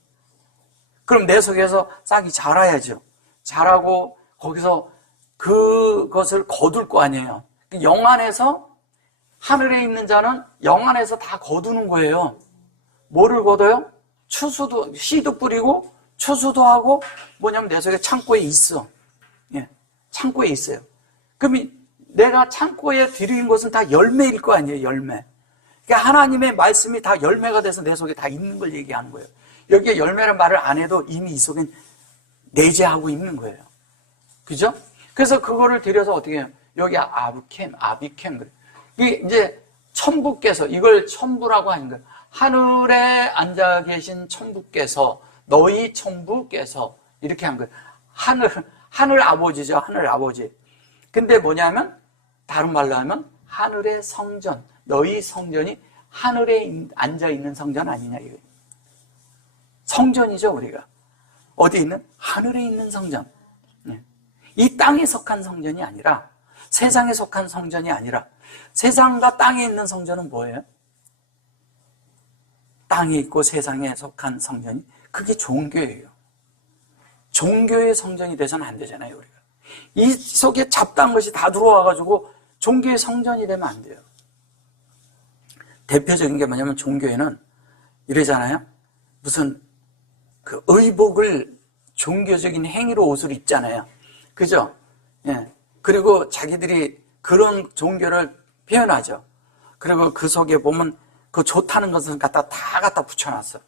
그럼 내 속에서 싹이 자라야죠. 자라고 거기서 그것을 거둘 거 아니에요. 영 안에서, 하늘에 있는 자는 영 안에서 다 거두는 거예요. 뭐를 거둬요? 추수도, 씨도 뿌리고 추수도 하고, 뭐냐면 내 속에 창고에 있어. 예, 창고에 있어요. 그럼 내가 창고에 들인 것은 다 열매일 거 아니에요, 열매. 그러니까 하나님의 말씀이 다 열매가 돼서 내 속에 다 있는 걸 얘기하는 거예요. 여기에 열매라는 말을 안 해도 이미 이 속엔 내재하고 있는 거예요. 그죠? 그래서 그거를 들여서 어떻게 해요? 여기 아비캠. 이게 이제 천부께서, 이걸 천부라고 하는 거예요. 하늘에 앉아 계신 천부께서, 너희 천부께서, 이렇게 한 거예요. 하늘 아버지죠, 하늘 아버지. 근데 뭐냐면, 다른 말로 하면, 하늘의 성전, 너희 성전이 하늘에 앉아 있는 성전 아니냐, 이거예요. 성전이죠, 우리가. 어디 있는? 하늘에 있는 성전. 이 땅에 속한 성전이 아니라, 세상에 속한 성전이 아니라, 세상과 땅에 있는 성전은 뭐예요? 땅에 있고 세상에 속한 성전이, 그게 종교예요. 종교의 성전이 돼서는 안 되잖아요, 우리가. 이 속에 잡다한 것이 다 들어와가지고 종교의 성전이 되면 안 돼요. 대표적인 게 뭐냐면 종교에는 이러잖아요. 무슨 그 의복을 종교적인 행위로 옷을 입잖아요. 그죠? 예. 그리고 자기들이 그런 종교를 표현하죠. 그리고 그 속에 보면 그 좋다는 것을 다 갖다 붙여놨어.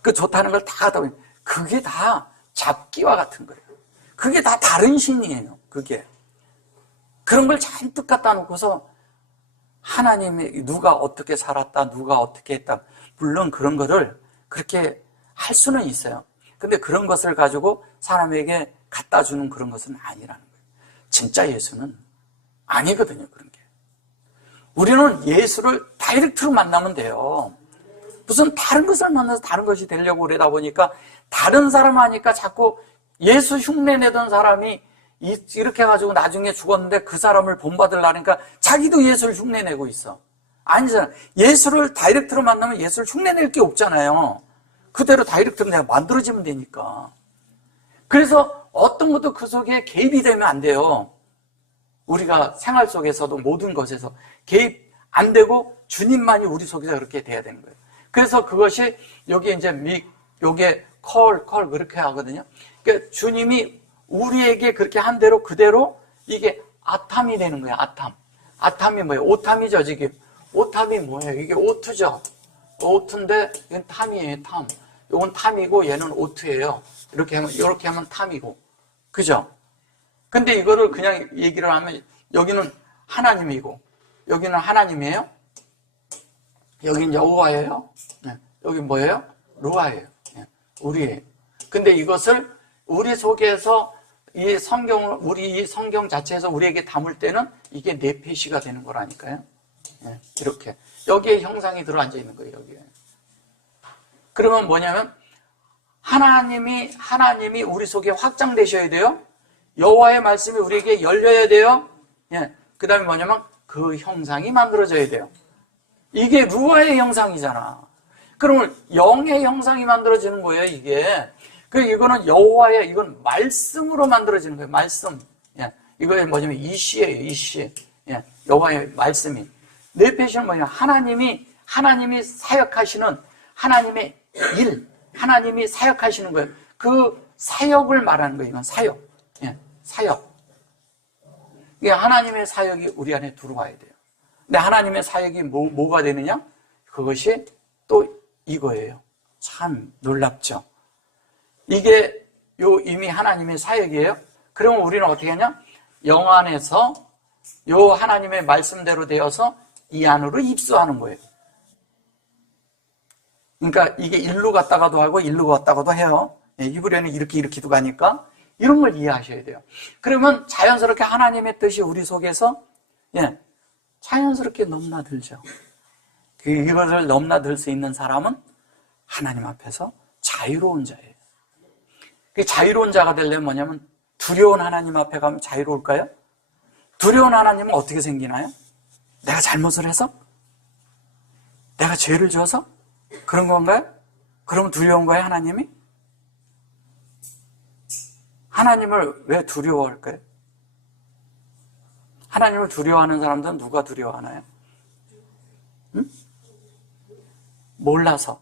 그 좋다는 걸 다 갖다 붙여. 그게 다 잡기와 같은 거예요. 그게 다 다른 신이에요. 그게. 그런 걸 잔뜩 갖다 놓고서 하나님이 누가 어떻게 살았다, 누가 어떻게 했다. 물론 그런 거를 그렇게 할 수는 있어요. 근데 그런 것을 가지고 사람에게 갖다 주는 그런 것은 아니라는 거예요. 진짜 예수는 아니거든요, 그런 게. 우리는 예수를 다이렉트로 만나면 돼요. 무슨 다른 것을 만나서 다른 것이 되려고 그러다 보니까 다른 사람 하니까 자꾸 예수 흉내 내던 사람이 이렇게 해가지고 나중에 죽었는데 그 사람을 본받으려니까 자기도 예수를 흉내 내고 있어. 아니잖아. 예수를 다이렉트로 만나면 예수를 흉내 낼 게 없잖아요. 그대로 다이렉트로 내가 만들어지면 되니까. 그래서 어떤 것도 그 속에 개입이 되면 안 돼요. 우리가 생활 속에서도 모든 것에서 개입 안 되고 주님만이 우리 속에서 그렇게 돼야 되는 거예요. 그래서 그것이 여기 이제 요게 컬 그렇게 하거든요. 그러니까 주님이 우리에게 그렇게 한 대로 그대로 이게 아탐이 되는 거예요. 아탐이 뭐예요? 오탐이죠, 지금. 오탐이 뭐예요? 이게 오트죠. 오트인데 이건 탐이에요, 탐. 이건 탐이고 얘는 오트예요. 이렇게 하면 탐이고. 그죠? 근데 이거를 그냥 얘기를 하면 여기는 하나님이고 여기는 하나님이에요. 여기는 여호와예요. 네. 여기 뭐예요? 루아예요. 네. 우리예요. 근데 이것을 우리 속에서 이 성경 자체에서 우리에게 담을 때는 이게 네페시가 되는 거라니까요. 네. 이렇게 여기에 형상이 들어앉아 있는 거예요. 여기에. 그러면 뭐냐면 하나님이 우리 속에 확장되셔야 돼요. 여호와의 말씀이 우리에게 열려야 돼요. 예. 그 다음에 뭐냐면 그 형상이 만들어져야 돼요. 이게 루아의 형상이잖아. 그러면 영의 형상이 만들어지는 거예요, 이게. 그리고 이거는 여호와의, 이건 말씀으로 만들어지는 거예요, 말씀. 예. 이거에 뭐냐면 이시예요, 이시. 예. 여호와의 말씀이. 네페시는 뭐냐? 하나님이 사역하시는 하나님의 일, 하나님이 사역하시는 거예요. 그 사역을 말하는 거예요, 이건 사역. 예. 사역. 이게 하나님의 사역이 우리 안에 들어와야 돼요. 근데 하나님의 사역이 뭐가 되느냐? 그것이 또 이거예요. 참 놀랍죠? 이게 이미 하나님의 사역이에요. 그러면 우리는 어떻게 하냐? 영 안에서 하나님의 말씀대로 되어서 이 안으로 입수하는 거예요. 그러니까 이게 일로 갔다가도 하고 일로 갔다가도 해요. 히브리어는 이렇게도 가니까 이런 걸 이해하셔야 돼요. 그러면 자연스럽게 하나님의 뜻이 우리 속에서 자연스럽게 넘나들죠. 이것을 넘나들 수 있는 사람은 하나님 앞에서 자유로운 자예요. 그 자유로운 자가 되려면 뭐냐면 두려운 하나님 앞에 가면 자유로울까요? 두려운 하나님은 어떻게 생기나요? 내가 잘못을 해서? 내가 죄를 지어서? 그런 건가요? 그러면 두려운 거예요, 하나님이? 하나님을 왜 두려워할까요? 하나님을 두려워하는 사람들은 누가 두려워하나요? 응? 몰라서.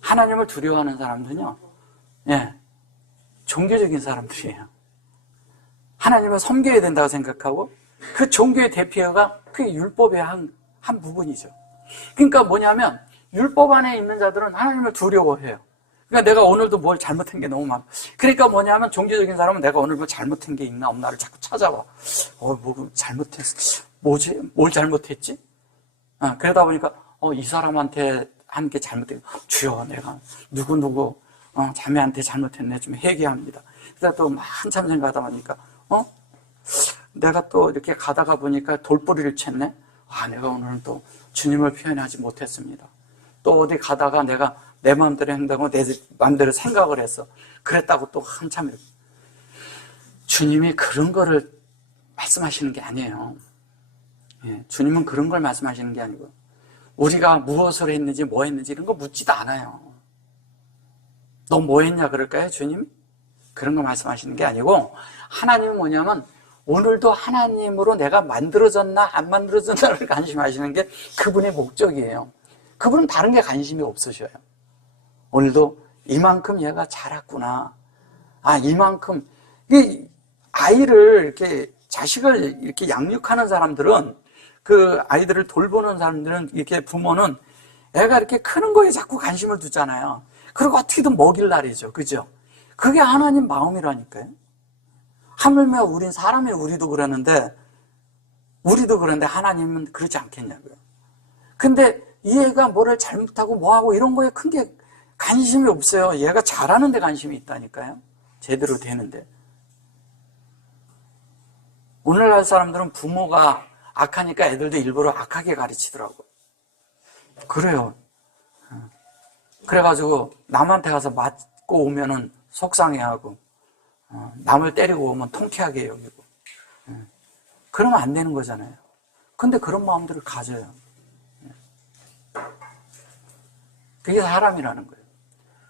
하나님을 두려워하는 사람들은요, 종교적인 사람들이에요. 하나님을 섬겨야 된다고 생각하고 그 종교의 대표가 그게 율법의 한 부분이죠. 그러니까 뭐냐면 율법 안에 있는 자들은 하나님을 두려워해요. 그러니까 내가 오늘도 뭘 잘못한 게 너무 많아. 그러니까 뭐냐면 종교적인 사람은 내가 오늘 뭐 잘못한 게 있나 없나를 자꾸 찾아봐. 뭐 잘못했어. 뭐지? 뭘 잘못했지? 그러다 보니까 이 사람한테 한 게 잘못된 주여 내가 누구 자매한테 잘못했네 좀 회개합니다. 그래서 또 한참 생각하다 보니까 내가 또 이렇게 가다가 보니까 돌뿌리를 쳤네. 내가 오늘은 또 주님을 표현하지 못했습니다. 또 어디 가다가 내가 내 마음대로 행동하고 내 마음대로 생각을 했어. 그랬다고 또 한참 이렇게. 주님이 그런 거를 말씀하시는 게 아니에요. 주님은 그런 걸 말씀하시는 게 아니고 우리가 무엇을 했는지 뭐 했는지 이런 거 묻지도 않아요. 너 뭐 했냐 그럴까요, 주님? 그런 거 말씀하시는 게 아니고 하나님은 뭐냐면 오늘도 하나님으로 내가 만들어졌나 안 만들어졌나를 관심하시는 게 그분의 목적이에요. 그분은 다른 게 관심이 없으셔요. 오늘도 이만큼 얘가 자랐구나. 아, 이만큼. 이 아이를 이렇게, 자식을 이렇게 양육하는 사람들은, 그 아이들을 돌보는 사람들은, 이렇게 부모는 애가 이렇게 크는 거에 자꾸 관심을 두잖아요. 그리고 어떻게든 먹일 날이죠. 그죠? 그게 하나님 마음이라니까요. 하물며 우린 사람의 우리도 그러는데 하나님은 그러지 않겠냐고요. 근데 이 애가 뭐를 잘못하고 뭐하고 이런 거에 큰 게 관심이 없어요. 얘가 잘하는 데 관심이 있다니까요. 제대로 되는데. 오늘날 사람들은 부모가 악하니까 애들도 일부러 악하게 가르치더라고요. 그래요. 그래가지고 남한테 가서 맞고 오면은 속상해하고, 남을 때리고 오면 통쾌하게 여기고. 그러면 안 되는 거잖아요. 근데 그런 마음들을 가져요. 그게 사람이라는 거예요.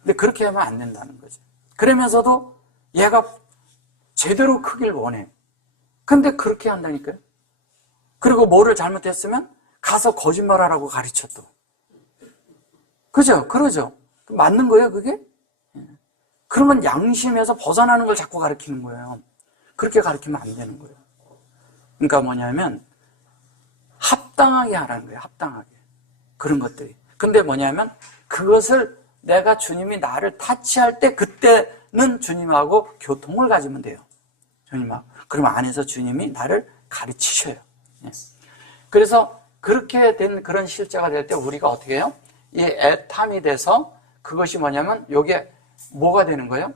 근데 그렇게 하면 안 된다는 거죠. 그러면서도 얘가 제대로 크길 원해. 근데 그렇게 한다니까요. 그리고 뭐를 잘못했으면 가서 거짓말하라고 가르쳐 또. 그죠? 그러죠? 맞는 거예요, 그게? 그러면 양심에서 벗어나는 걸 자꾸 가르치는 거예요. 그렇게 가르치면 안 되는 거예요. 그러니까 뭐냐면 합당하게 하라는 거예요. 합당하게. 그런 것들이. 근데 뭐냐면 그것을 내가 주님이 나를 타치할 때 그때는 주님하고 교통을 가지면 돼요. 주님하고. 그러면 안에서 주님이 나를 가르치셔요. 그래서 그렇게 된 그런 실제가 될 때 우리가 어떻게 해요? 이 애탐이 돼서 그것이 뭐냐면 요게 뭐가 되는 거예요?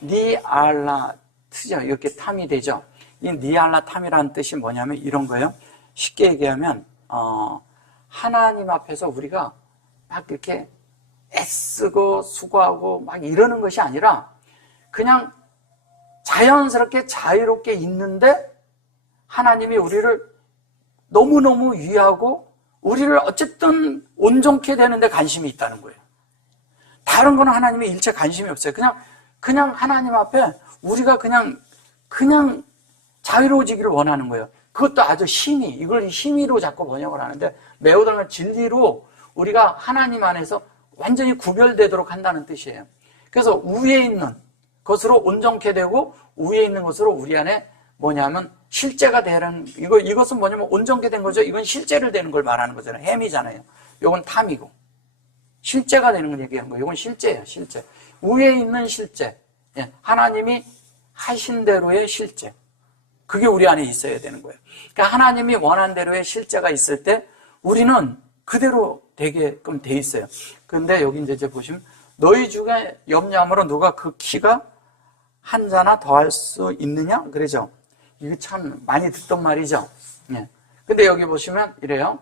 니알라트죠. 이렇게 탐이 되죠. 이 니알라탐이라는 뜻이 뭐냐면 이런 거예요. 쉽게 얘기하면 하나님 앞에서 우리가 막 이렇게 애쓰고 수고하고 막 이러는 것이 아니라 그냥 자연스럽게 자유롭게 있는데 하나님이 우리를 너무너무 위하고 우리를 어쨌든 온전케 되는데 관심이 있다는 거예요. 다른 거는 하나님이 일체 관심이 없어요. 그냥 하나님 앞에 우리가 그냥 자유로워지기를 원하는 거예요. 그것도 아주 이걸 힘의로 자꾸 번역을 하는데 매우 당연 진리로 우리가 하나님 안에서 완전히 구별되도록 한다는 뜻이에요. 그래서 위에 있는 것으로 온전케 되고 위에 있는 것으로 우리 안에 뭐냐면 실제가 되는 이것은 뭐냐면 온전케 된 거죠. 이건 실제를 되는 걸 말하는 거잖아요. 햄이잖아요. 이건 탐이고 실제가 되는 걸 얘기하는 거예요. 이건 실제예요. 실제. 위에 있는 실제. 하나님이 하신 대로의 실제. 그게 우리 안에 있어야 되는 거예요. 그러니까 하나님이 원한 대로의 실제가 있을 때 우리는 그대로 되게끔 돼 있어요. 그런데 여기 이제 보시면 너희 중에 염려함으로 누가 그 키가 한 자나 더할 수 있느냐? 그러죠. 이거 참 많이 듣던 말이죠. 근데 여기 보시면 이래요.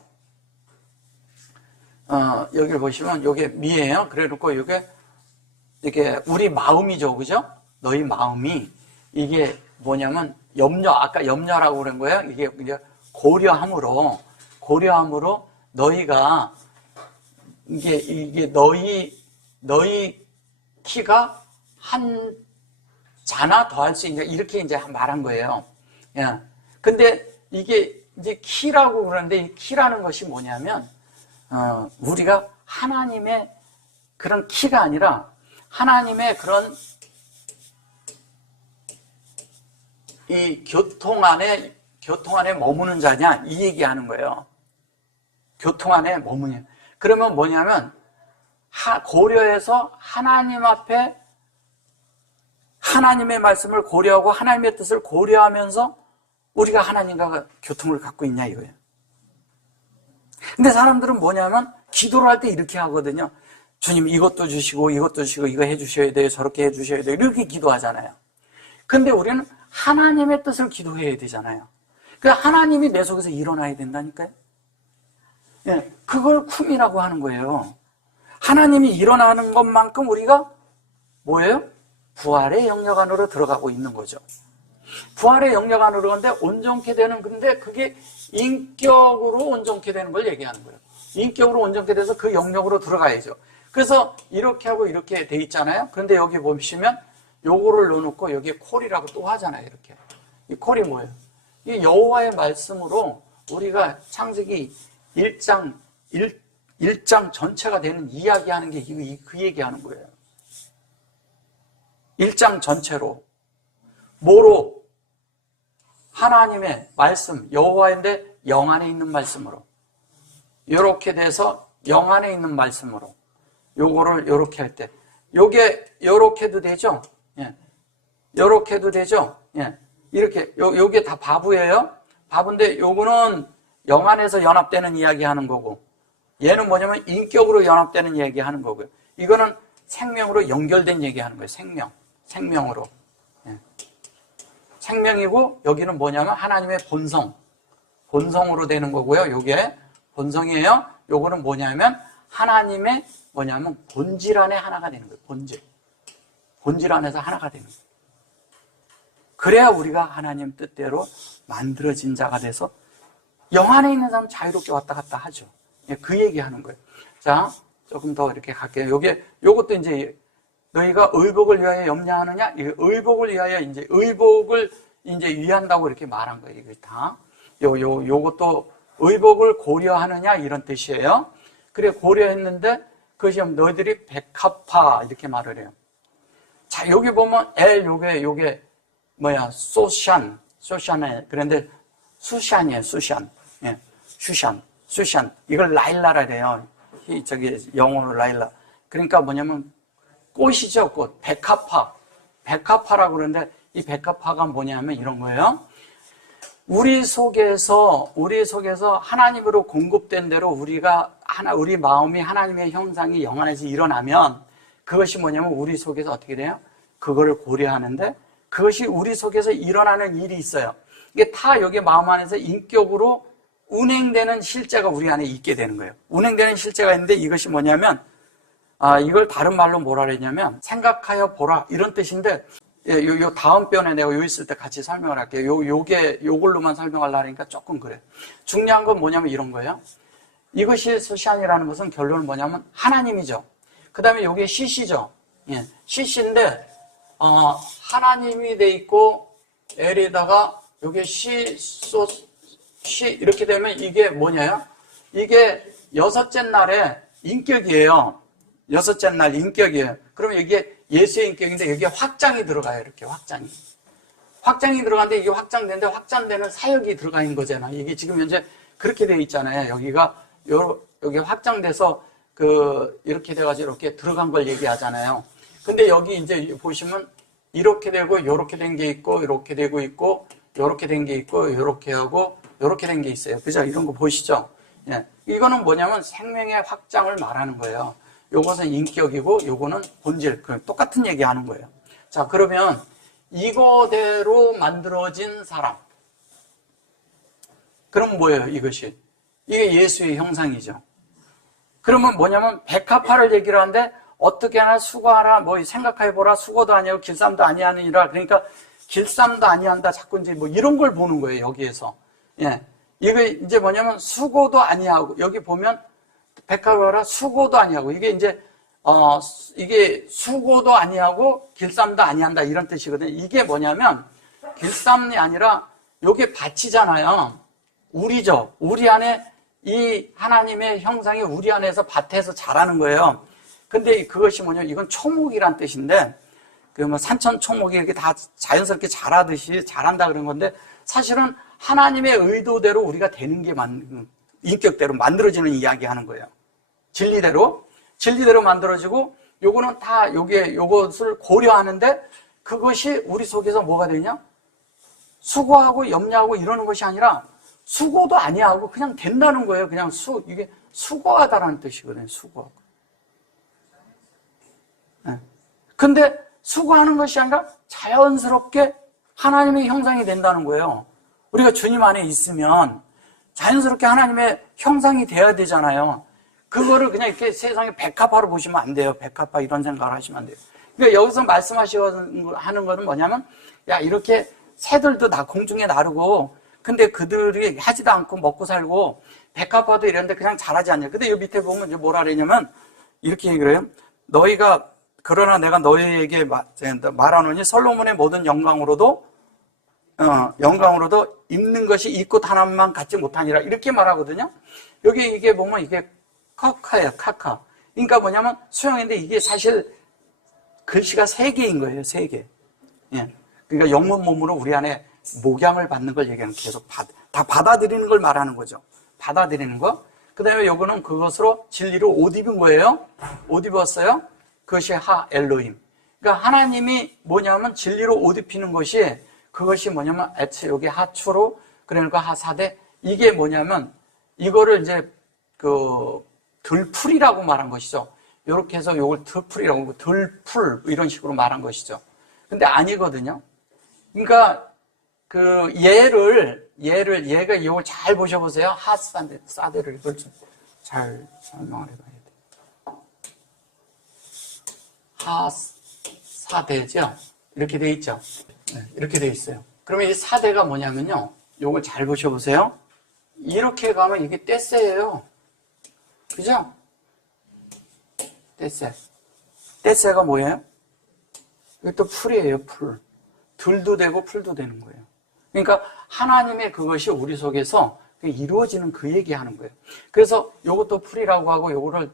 여기를 보시면 요게 미예요. 그래 놓고 이게 우리 마음이죠. 그죠? 너희 마음이 이게 뭐냐면 아까 염려라고 그런 거예요. 이게 고려함으로 너희가 이게 너희 키가 한 자나 더할 수 있냐 이렇게 이제 말한 거예요. 근데 이게 이제 키라고 그러는데 이 키라는 것이 뭐냐면 우리가 하나님의 그런 키가 아니라 하나님의 그런 이 교통 안에 머무는 자냐 이 얘기하는 거예요. 교통 안에 머무냐. 그러면 뭐냐면 고려해서 하나님 앞에 하나님의 말씀을 고려하고 하나님의 뜻을 고려하면서 우리가 하나님과 교통을 갖고 있냐 이거예요. 근데 사람들은 뭐냐면 기도를 할 때 이렇게 하거든요. 주님 이것도 주시고 이것도 주시고 이거 해주셔야 돼요. 저렇게 해주셔야 돼요. 이렇게 기도하잖아요. 근데 우리는 하나님의 뜻을 기도해야 되잖아요. 그러니까 하나님이 내 속에서 일어나야 된다니까요. 그걸 쿰이라고 하는 거예요. 하나님이 일어나는 것만큼 우리가 뭐예요? 부활의 영역 안으로 들어가고 있는 거죠. 부활의 영역 안으로 가는데 온전케 되는 근데 그게 인격으로 온전케 되는 걸 얘기하는 거예요. 인격으로 온전케 돼서 그 영역으로 들어가야죠. 그래서 이렇게 하고 이렇게 돼 있잖아요. 그런데 여기 보시면 요거를 넣어놓고 여기에 콜이라고 또 하잖아요. 이렇게. 이 콜이 뭐예요? 이 여호와의 말씀으로 우리가 창세기 1장 전체가 되는 이야기하는 게 그 얘기하는 거예요. 1장 전체로 뭐로? 하나님의 말씀, 여호와인데 영 안에 있는 말씀으로 이렇게 돼서 영 안에 있는 말씀으로 요거를 요렇게 할 때 요게 요렇게도 되죠? 예. 요렇게도 되죠? 예. 이렇게 요게 다 바브예요. 바브인데 요거는 영 안에서 연합되는 이야기 하는 거고 얘는 뭐냐면 인격으로 연합되는 얘기 하는 거고요. 이거는 생명으로 연결된 얘기 하는 거예요. 생명으로. 예. 생명이고 여기는 뭐냐면 하나님의 본성으로 되는 거고요. 요게 본성이에요. 요거는 뭐냐면 하나님의 뭐냐면 본질 안에 하나가 되는 거예요. 본질 안에서 하나가 되는 거예요. 그래야 우리가 하나님 뜻대로 만들어진 자가 돼서 영 안에 있는 사람은 자유롭게 왔다 갔다 하죠. 그 얘기하는 거예요. 자, 조금 더 이렇게 갈게요. 요것도 이제 너희가 의복을 위하여 염려하느냐? 의복을 위하여 이제 의복을 이제 위한다고 이렇게 말한 거예요. 이게 다. 요것도 의복을 고려하느냐? 이런 뜻이에요. 그래, 고려했는데 그것이 너희들이 백합화 이렇게 말을 해요. 자, 여기 보면 요게 뭐야? 소샨에 그런데 수샨이에요. 예. 수샨. 이걸 라일라라 그래요. 영어로 라일라. 그러니까 뭐냐면 꽃이죠, 꽃. 백합화라고 그러는데 이 백합화가 뭐냐면 이런 거예요. 우리 속에서 하나님으로 공급된 대로 우리 마음이 하나님의 형상이 영 안에서 일어나면 그것이 뭐냐면 우리 속에서 어떻게 돼요? 그거를 고려하는데 그것이 우리 속에서 일어나는 일이 있어요. 이게 다 여기 마음 안에서 인격으로 운행되는 실제가 우리 안에 있게 되는 거예요. 운행되는 실제가 있는데 이것이 뭐냐면 이걸 다른 말로 뭐라 그랬냐면 생각하여 보라 이런 뜻인데 요 다음 편에 내가 요 있을 때 같이 설명을 할게요. 요걸로만 설명하려고 하니까 조금 그래. 중요한 건 뭐냐면 이런 거예요. 이것이 수시안이라는 것은 결론은 뭐냐면 하나님이죠. 그 다음에 요게 시시죠. 예, 시시인데 하나님이 돼 있고 L에다가 요게 시 이렇게 되면 이게 뭐냐요? 이게 여섯째 날에 인격이에요. 여섯째 날 인격이에요. 그러면 이게 예수의 인격인데 여기에 확장이 들어가요. 이렇게 확장이 들어가는데 이게 확장되는데 확장되는 사역이 들어가 있는 거잖아요. 이게 지금 현재 그렇게 되어 있잖아요. 여기가 여기 확장돼서 이렇게 돼가지고 이렇게 들어간 걸 얘기하잖아요. 근데 여기 이제 보시면 이렇게 되고 요렇게 된 게 있고 이렇게 되고 있고 요렇게 된 게 있고 요렇게 하고 요렇게 된 게 있어요. 그죠? 이런 거 보시죠? 예. 이거는 뭐냐면 생명의 확장을 말하는 거예요. 요것은 인격이고 요거는 본질. 똑같은 얘기 하는 거예요. 자, 그러면 이거대로 만들어진 사람. 그럼 뭐예요, 이것이? 이게 예수의 형상이죠. 그러면 뭐냐면 백합화를 얘기를 하는데 어떻게 하나 수고하라, 뭐 생각해보라, 수고도 아니하고 길쌈도 아니하느니라. 그러니까 길쌈도 아니한다. 자꾸 이제 뭐 이런 걸 보는 거예요, 여기에서. 예. 이게 이제 뭐냐면 수고도 아니하고, 여기 보면 백합화라 수고도 아니하고, 이게 이제, 이게 수고도 아니하고 길쌈도 아니한다. 이런 뜻이거든요. 이게 뭐냐면 길쌈이 아니라 요게 밭이잖아요. 우리죠. 우리 안에 이 하나님의 형상이 우리 안에서 밭에서 자라는 거예요. 근데 그것이 뭐냐면 이건 초목이란 뜻인데, 뭐 산천 초목이 이렇게 다 자연스럽게 자라듯이 자란다 그런 건데, 사실은 하나님의 의도대로 우리가 되는 게 인격대로 만들어지는 이야기 하는 거예요. 진리대로 만들어지고, 요거는 다 요것을 고려하는데, 그것이 우리 속에서 뭐가 되냐? 수고하고 염려하고 이러는 것이 아니라, 수고도 아니하고 그냥 된다는 거예요. 그냥 이게 수고하다라는 뜻이거든요. 수고하고. 네. 근데 수고하는 것이 아니라 자연스럽게 하나님의 형상이 된다는 거예요. 우리가 주님 안에 있으면 자연스럽게 하나님의 형상이 돼야 되잖아요. 그거를 그냥 이렇게 세상에 백합화로 보시면 안 돼요. 백합화 이런 생각을 하시면 안 돼요. 그러니까 여기서 말씀하시는 거는 뭐냐면, 야, 이렇게 새들도 다 공중에 나르고, 근데 그들이 하지도 않고 먹고 살고, 백합화도 이런데 그냥 자라지 않냐. 근데 이 밑에 보면 이제 뭐라 그러냐면, 이렇게 얘기를 해요. 그러나 내가 너희에게 말하노니 솔로몬의 모든 영광으로도 입는 것이 있고 단함만 갖지 못하니라. 이렇게 말하거든요. 여기 이게 보면 이게 카카예요, 카카. 그러니까 뭐냐면 수영인데 이게 사실 글씨가 3개인 거예요. 3개. 예. 그러니까 영문 몸으로 우리 안에 목양을 받는 걸 얘기하는, 계속 다 받아들이는 걸 말하는 거죠. 받아들이는 거. 그 다음에 요거는 그것으로 진리로 옷 입은 거예요. 옷 입었어요. 그것이 하 엘로힘. 그러니까 하나님이 뭐냐면 진리로 옷 입히는 것이, 그것이 뭐냐면 애체 여기 하추로, 그러니까 하사대, 이게 뭐냐면 이거를 이제 그 들풀이라고 말한 것이죠. 이렇게 해서 요걸 들풀이라고, 들풀 이런 식으로 말한 것이죠. 근데 아니거든요. 그러니까 그 얘가 이걸 잘 보셔보세요. 사대를 이걸 좀 잘 설명을 해봐야 돼요. 사대죠. 이렇게 돼 있죠. 네, 이렇게 돼 있어요. 그러면 이 사대가 뭐냐면요. 요걸 잘 보셔보세요. 이렇게 가면 이게 떼세예요. 그죠? 떼세. 떼세가 뭐예요? 이게 또 풀이에요, 풀. 들도 되고 풀도 되는 거예요. 그러니까 하나님의 그것이 우리 속에서 이루어지는 그 얘기하는 거예요. 그래서 요것도 풀이라고 하고 요거를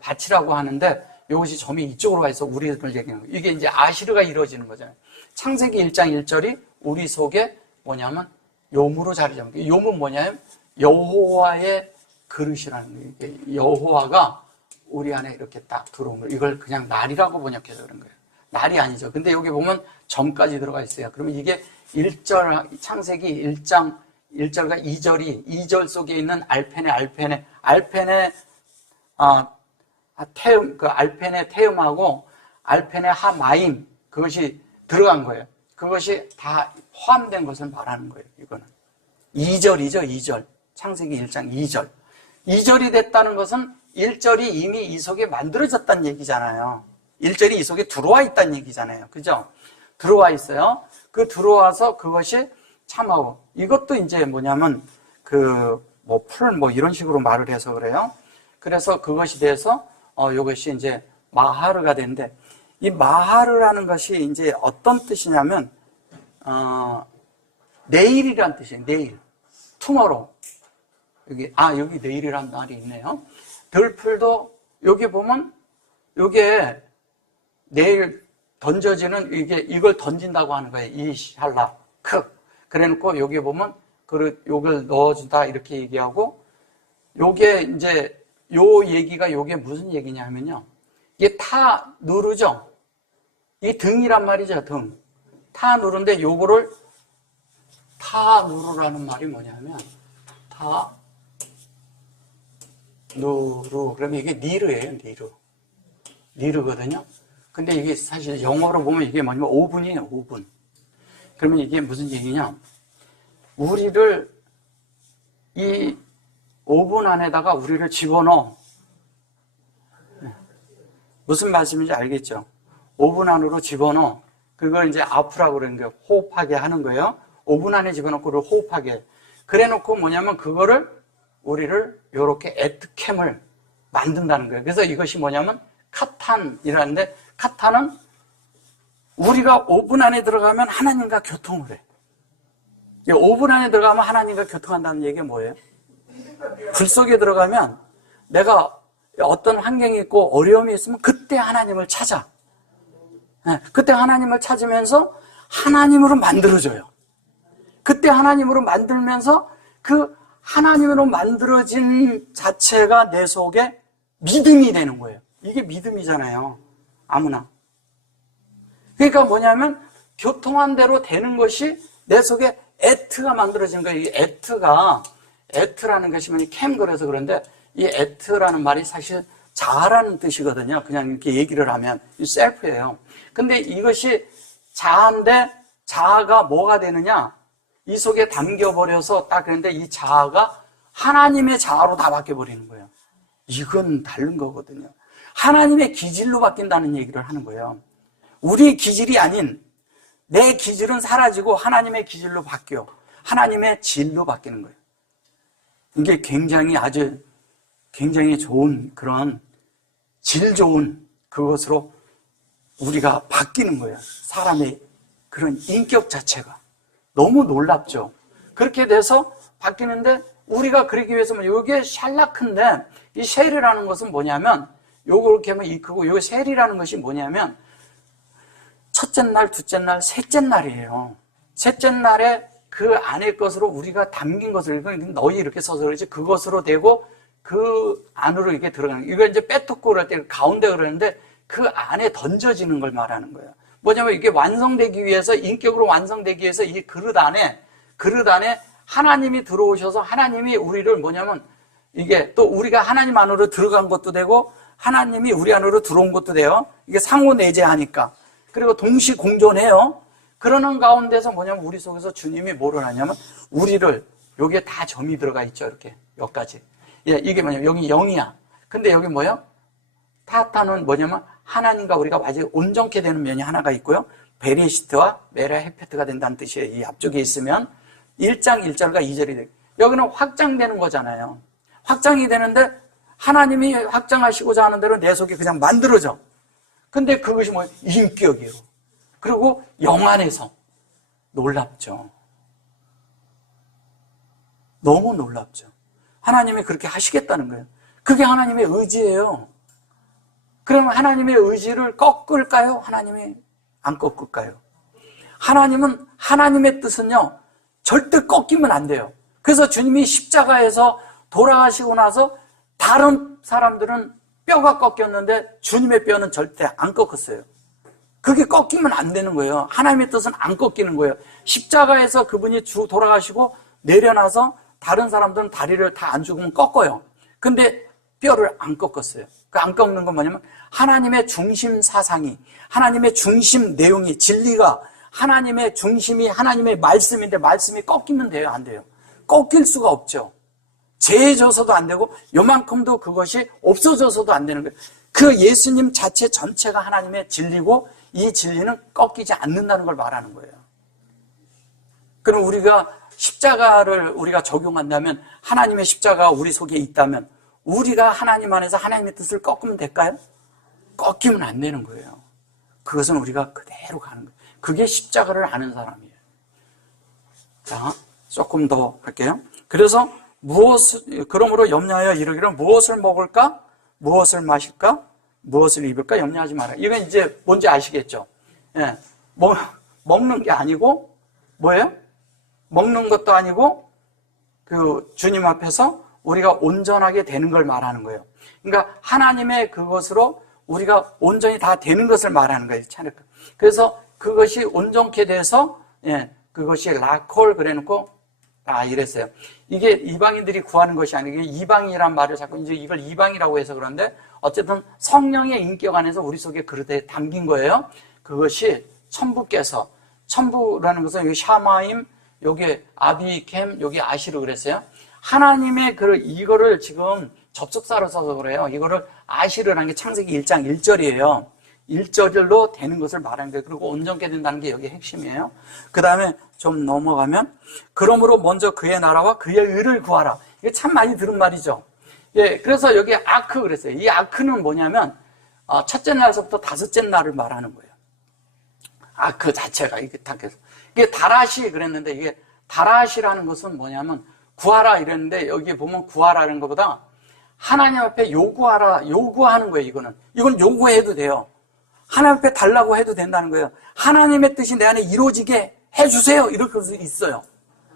밭이라고 하는데, 이것이 점이 이쪽으로 가 있어 우리를 얘기하는 거예요. 이게 이제 아시르가 이루어지는 거잖아요. 창세기 1장 1절이 우리 속에 뭐냐면 요무로 자리 잡는 거예요. 요무는 뭐냐면 여호와의 그릇이라는 거예요. 여호와가 우리 안에 이렇게 딱 들어온 거예요. 이걸 그냥 날이라고 번역해서 그런 거예요. 날이 아니죠. 근데 여기 보면 점까지 들어가 있어요. 그러면 이게 1절, 창세기 1장 1절과 2절이 2절 속에 있는 알펜의 태음, 그 알펜의 태음하고 알펜의 하마임, 그것이 들어간 거예요. 그것이 다 포함된 것을 말하는 거예요. 이거는 2절이죠. 2절. 창세기 1장 2절. 2절이 됐다는 것은 1절이 이미 이 속에 만들어졌다는 얘기잖아요. 1절이 이 속에 들어와 있다는 얘기잖아요. 그죠? 들어와 있어요. 그 들어와서 그것이 참하고, 이것도 이제 뭐냐면 풀 이런 식으로 말을 해서 그래요. 그래서 그것이 돼서 이것이 이제 마하르가 되는데, 이 마하르라는 것이 이제 어떤 뜻이냐면 내일이란 뜻이에요. 내일, 투머로우. 여기 내일이란 말이 있네요. 들풀도 여기 보면 요게 내일 던져지는, 이걸 던진다고 하는 거예요. 이 샬라 크. 그래놓고 여기 보면 요걸 넣어준다 이렇게 얘기하고, 요게 이제 요 얘기가 요게 무슨 얘기냐면요. 이게 타 누르죠. 이 등이란 말이죠. 등. 타 누르인데 요거를 타 누르라는 말이 뭐냐면 타 누르. 그러면 이게 니르예요. 니르거든요. 근데 이게 사실 영어로 보면 이게 뭐냐면 5분이에요. 5분. 그러면 이게 무슨 얘기냐? 우리를 이 5분 안에다가 우리를 집어넣어. 무슨 말씀인지 알겠죠? 5분 안으로 집어넣어. 그걸 이제 아프라고 그러는 거예요. 호흡하게 하는 거예요. 5분 안에 집어넣고 그걸 호흡하게. 그래 놓고 뭐냐면 그거를 우리를 요렇게 에트캠을 만든다는 거예요. 그래서 이것이 뭐냐면 카탄이라는데, 카탄은 우리가 5분 안에 들어가면 하나님과 교통을 해. 5분 안에 들어가면 하나님과 교통한다는 얘기가 뭐예요? 불 속에 들어가면 내가 어떤 환경이 있고 어려움이 있으면 그때 하나님을 찾아. 그때 하나님을 찾으면서 하나님으로 만들어져요. 그때 하나님으로 만들면서 그 하나님으로 만들어진 자체가 내 속에 믿음이 되는 거예요. 이게 믿음이잖아요. 아무나. 그러니까 뭐냐면 교통한 대로 되는 것이 내 속에 에트가 만들어진 거예요. 이 에트라는 것이 뭐냐, 캠 그래서 그런데 이 에트라는 말이 사실 자아라는 뜻이거든요. 그냥 이렇게 얘기를 하면 이 셀프예요. 근데 이것이 자아인데 자아가 뭐가 되느냐? 이 속에 담겨버려서 딱 그런데 이 자아가 하나님의 자아로 다 바뀌어버리는 거예요. 이건 다른 거거든요. 하나님의 기질로 바뀐다는 얘기를 하는 거예요. 우리의 기질이 아닌 내 기질은 사라지고 하나님의 기질로 바뀌어. 하나님의 질로 바뀌는 거예요. 이게 굉장히 좋은 그런 질 좋은 그것으로 우리가 바뀌는 거예요. 사람의 그런 인격 자체가. 너무 놀랍죠. 그렇게 돼서 바뀌는데 우리가 그러기 위해서는 이게 샬라크인데 이 셀이라는 것은 뭐냐면 요거 이렇게 하면 이 크고 요 셀이라는 것이 뭐냐면 첫째 날, 둘째 날, 셋째 날이에요. 셋째 날에 그 안의 것으로 우리가 담긴 것을, 너희 이렇게 써서 그러지, 그것으로 되고 그 안으로 이렇게 들어가는 거예요. 이거 이제 빼토고 그럴 때 가운데 그러는데 그 안에 던져지는 걸 말하는 거예요. 뭐냐면 이게 완성되기 위해서, 인격으로 완성되기 위해서 이 그릇 안에 하나님이 들어오셔서 하나님이 우리를 뭐냐면 이게 또 우리가 하나님 안으로 들어간 것도 되고 하나님이 우리 안으로 들어온 것도 돼요. 이게 상호 내재하니까. 그리고 동시 공존해요. 그러는 가운데서 뭐냐면 우리 속에서 주님이 뭐를 하냐면 우리를, 여기에 다 점이 들어가 있죠. 이렇게 여기까지. 예, 이게 뭐냐면 여기 0이야. 근데 여기 뭐예요? 타타는 뭐냐면 하나님과 우리가 완전히 온전케 되는 면이 하나가 있고요. 베레시트와 메라 헤페트가 된다는 뜻이에요. 이 앞쪽에 있으면 1장 1절과 2절이 돼요. 여기는 확장되는 거잖아요. 확장이 되는데 하나님이 확장하시고자 하는 대로 내 속에 그냥 만들어져. 근데 그것이 뭐예요? 인격이에요. 그리고 영 안에서. 놀랍죠. 너무 놀랍죠. 하나님이 그렇게 하시겠다는 거예요. 그게 하나님의 의지예요. 그러면 하나님의 의지를 꺾을까요? 하나님이 안 꺾을까요? 하나님은, 하나님의 뜻은요, 절대 꺾이면 안 돼요. 그래서 주님이 십자가에서 돌아가시고 나서 다른 사람들은 뼈가 꺾였는데 주님의 뼈는 절대 안 꺾었어요. 그게 꺾이면 안 되는 거예요. 하나님의 뜻은 안 꺾이는 거예요. 십자가에서 그분이 돌아가시고 내려놔서 다른 사람들은 다리를 다 안 죽으면 꺾어요. 근데 뼈를 안 꺾었어요. 그 안 꺾는 건 뭐냐면 하나님의 중심 사상이, 하나님의 중심 내용이, 진리가 하나님의 중심이 하나님의 말씀인데 말씀이 꺾이면 돼요? 안 돼요? 꺾일 수가 없죠. 재해져서도 안 되고 요만큼도 그것이 없어져서도 안 되는 거예요. 그 예수님 자체 전체가 하나님의 진리고 이 진리는 꺾이지 않는다는 걸 말하는 거예요. 그럼 우리가 십자가를 우리가 적용한다면, 하나님의 십자가가 우리 속에 있다면 우리가 하나님 안에서 하나님의 뜻을 꺾으면 될까요? 꺾이면 안 되는 거예요. 그것은 우리가 그대로 가는 거예요. 그게 십자가를 아는 사람이에요. 자, 조금 더 할게요. 그래서 그러므로 염려하여 이르기를 무엇을 먹을까? 무엇을 마실까? 무엇을 입을까? 염려하지 마라. 이건 이제 뭔지 아시겠죠? 예. 먹는 게 아니고, 뭐예요? 먹는 것도 아니고, 그 주님 앞에서 우리가 온전하게 되는 걸 말하는 거예요. 그러니까 하나님의 그것으로 우리가 온전히 다 되는 것을 말하는 거예요. 그래서 그것이 온전케 돼서, 예, 그것이 라콜 그래놓고, 이랬어요. 이게 이방인들이 구하는 것이 아니고, 이방이란 말을 자꾸 이제 이걸 이방이라고 해서 그런데, 어쨌든 성령의 인격 안에서 우리 속에 그릇에 담긴 거예요. 그것이 천부께서, 천부라는 것은 여기 샤마임, 여기 아비캠, 여기 아시르 그랬어요. 하나님의 이거를 지금 접속사로 써서 그래요. 이거를 아시르라는 게 창세기 1장 1절이에요. 1절로 되는 것을 말하는 거예요. 그리고 온전케 된다는 게 여기 핵심이에요. 그 다음에 좀 넘어가면, 그러므로 먼저 그의 나라와 그의 의를 구하라. 이게 참 많이 들은 말이죠. 예, 그래서 여기 아크 그랬어요. 이 아크는 뭐냐면, 첫째 날서부터 다섯째 날을 말하는 거예요. 아크 자체가, 이게 다라시 그랬는데, 이게 다라시라는 것은 뭐냐면, 구하라 이랬는데, 여기 보면 구하라는 것보다 하나님 앞에 요구하는 거예요, 이거는. 이건 요구해도 돼요. 하나님 앞에 달라고 해도 된다는 거예요. 하나님의 뜻이 내 안에 이루어지게 해주세요. 이렇게 있어요.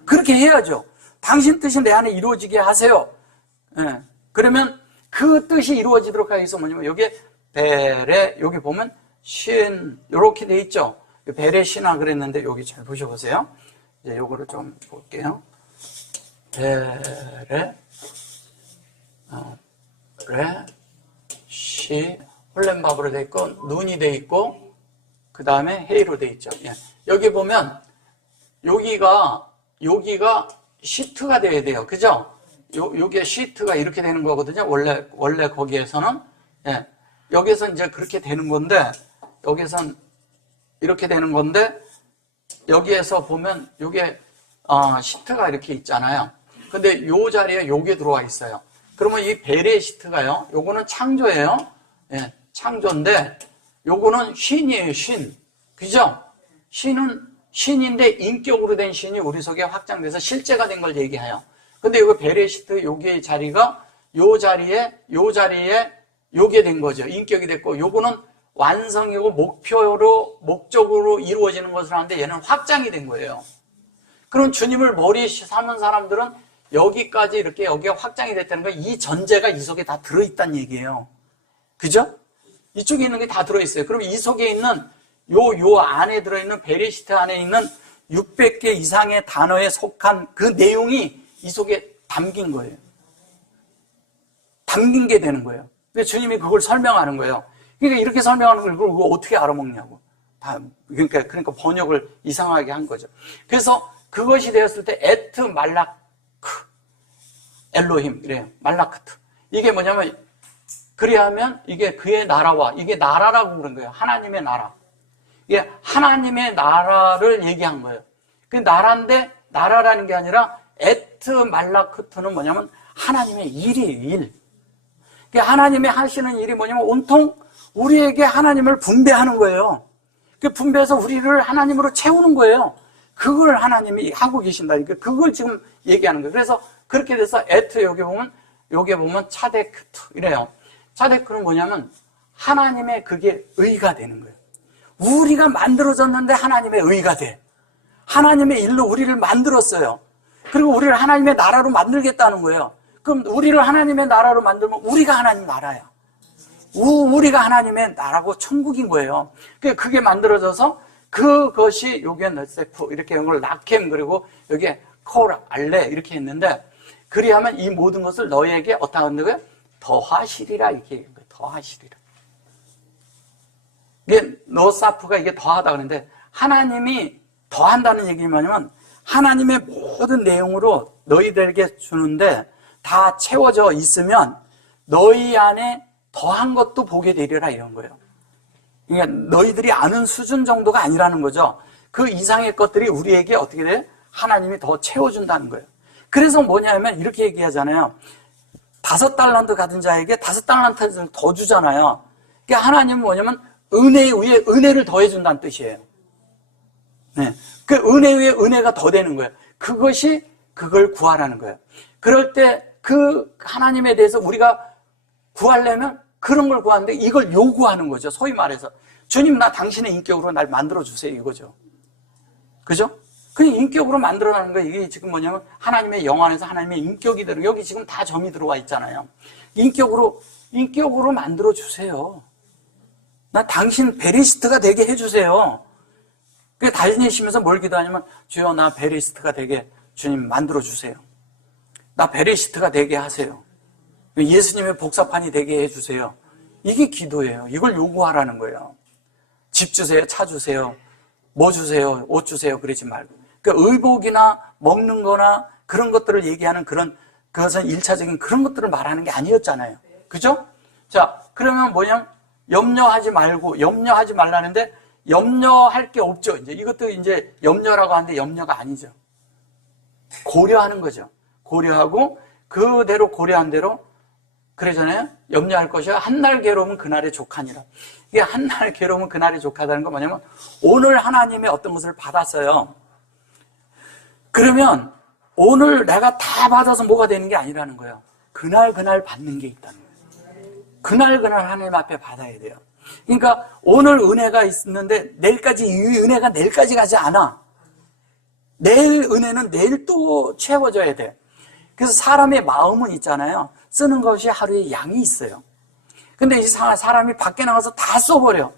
그렇게 해야죠. 당신 뜻이 내 안에 이루어지게 하세요. 예. 그러면 그 뜻이 이루어지도록 하기 위해서 뭐냐면, 여기에 베레, 여기 보면 신, 이렇게 돼 있죠. 베레시나 그랬는데, 여기 잘 보셔보세요. 이제 요거를 좀 볼게요. 베레, 레, 시, 홀렘바브로 돼 있고, 눈이 돼 있고, 그 다음에 헤이로 돼 있죠. 예. 여기 보면, 여기가 시트가 돼야 돼요. 그죠? 요게 시트가 이렇게 되는 거거든요. 원래 거기에서는. 예. 여기서 이제 그렇게 되는 건데, 여기선 이렇게 되는 건데, 여기에서 보면, 요게, 시트가 이렇게 있잖아요. 근데 요 자리에 요게 들어와 있어요. 그러면 이 베레 시트가요, 요거는 창조예요. 예. 창조인데, 요거는 신이에요, 신. 그죠? 신인데 인격으로 된 신이 우리 속에 확장돼서 실제가 된 걸 얘기해요. 근데 이거 베레시트 여기의 자리가 요 자리에 요게 된 거죠. 인격이 됐고, 요거는 완성이고 목적으로 이루어지는 것을 하는데 얘는 확장이 된 거예요. 그럼 주님을 머리 삼은 사람들은 여기까지 이렇게 여기가 확장이 됐다는 건 이 전제가 이 속에 다 들어있다는 얘기예요. 그죠? 이쪽에 있는 게 다 들어있어요. 그럼 이 속에 있는 요 안에 들어있는 베리시트 안에 있는 600개 이상의 단어에 속한 그 내용이 이 속에 담긴 거예요. 담긴 게 되는 거예요. 근데 주님이 그걸 설명하는 거예요. 그러니까 이렇게 설명하는 걸 그걸 어떻게 알아먹냐고. 그러니까 번역을 이상하게 한 거죠. 그래서 그것이 되었을 때 에트 말라크 엘로힘 이래요. 말라크트. 이게 뭐냐면 그리하면 이게 그의 나라와 이게 나라라고 그런 거예요. 하나님의 나라. 이게 하나님의 나라를 얘기한 거예요. 그 나라인데 나라라는 게 아니라 에트 말라크트는 뭐냐면 하나님의 일이에요. 일. 하나님이 하시는 일이 뭐냐면 온통 우리에게 하나님을 분배하는 거예요. 그 분배해서 우리를 하나님으로 채우는 거예요. 그걸 하나님이 하고 계신다니까. 그걸 지금 얘기하는 거예요. 그래서 그렇게 돼서 에트 여기 보면 차데크트 이래요. 차데크는 뭐냐면 하나님의 그게 의가 되는 거예요. 우리가 만들어졌는데 하나님의 의가 돼. 하나님의 일로 우리를 만들었어요. 그리고 우리를 하나님의 나라로 만들겠다는 거예요. 그럼 우리를 하나님의 나라로 만들면 우리가 하나님 나라야. 우리가 하나님의 나라고 천국인 거예요. 그게 만들어져서 그것이 요게 넷세프 이렇게 한 걸 라켐 그리고 여기에 콜 알레 이렇게 했는데 그리하면 이 모든 것을 너희에게 어떻게 한다고요? 더하시리라 이렇게 얘기한 거예요. 더하시리라. 이게 노사프가 이게 더하다 그러는데 하나님이 더한다는 얘기는 뭐냐면 하나님의 모든 내용으로 너희들에게 주는데 다 채워져 있으면 너희 안에 더한 것도 보게 되리라 이런 거예요. 그러니까 너희들이 아는 수준 정도가 아니라는 거죠. 그 이상의 것들이 우리에게 어떻게 돼? 하나님이 더 채워준다는 거예요. 그래서 뭐냐면 이렇게 얘기하잖아요. 5달란트 가진 자에게 5달란트를 더 주잖아요. 그러니까 하나님은 뭐냐면 은혜 위에 은혜를 더해준다는 뜻이에요. 네. 그 은혜 위에 은혜가 더 되는 거예요. 그것이 그걸 구하라는 거예요. 그럴 때 그 하나님에 대해서 우리가 구하려면 그런 걸 구하는데 이걸 요구하는 거죠. 소위 말해서 주님 나 당신의 인격으로 날 만들어주세요 이거죠. 그죠? 그냥 인격으로 만들어라는 거예요. 이게 지금 뭐냐면 하나님의 영 안에서 하나님의 인격이 들어 여기 지금 다 점이 들어와 있잖아요. 인격으로 만들어주세요. 나 당신 베리스트가 되게 해주세요. 그 다니시면서 뭘 기도하냐면 주여 나 베리스트가 되게 주님 만들어주세요. 나 베리스트가 되게 하세요. 예수님의 복사판이 되게 해주세요. 이게 기도예요. 이걸 요구하라는 거예요. 집 주세요, 차 주세요, 뭐 주세요, 옷 주세요 그러지 말고. 그러니까 의복이나 먹는 거나 그런 것들을 얘기하는 그것은 1차적인 그런 것들을 말하는 게 아니었잖아요. 그죠? 자, 그러면 뭐냐? 염려하지 말라는데 염려할 게 없죠. 이제 이것도 이제 염려라고 하는데 염려가 아니죠. 고려하는 거죠. 고려하고 그대로 고려한 대로 그러잖아요. 염려할 것이야. 한날 괴로우면 그날의 족하니라. 이게 한날 괴로우면 그날의 족하다는 건 뭐냐면 오늘 하나님의 어떤 것을 받았어요. 그러면 오늘 내가 다 받아서 뭐가 되는 게 아니라는 거예요. 그날 받는 게 있다는 거예요. 그날 하나님 앞에 받아야 돼요. 그러니까 오늘 은혜가 있는데 내일까지 이 은혜가 내일까지 가지 않아. 내일 은혜는 내일 또 채워져야 돼. 그래서 사람의 마음은 있잖아요. 쓰는 것이 하루에 양이 있어요. 근데 이 사람이 밖에 나가서 다 써버려.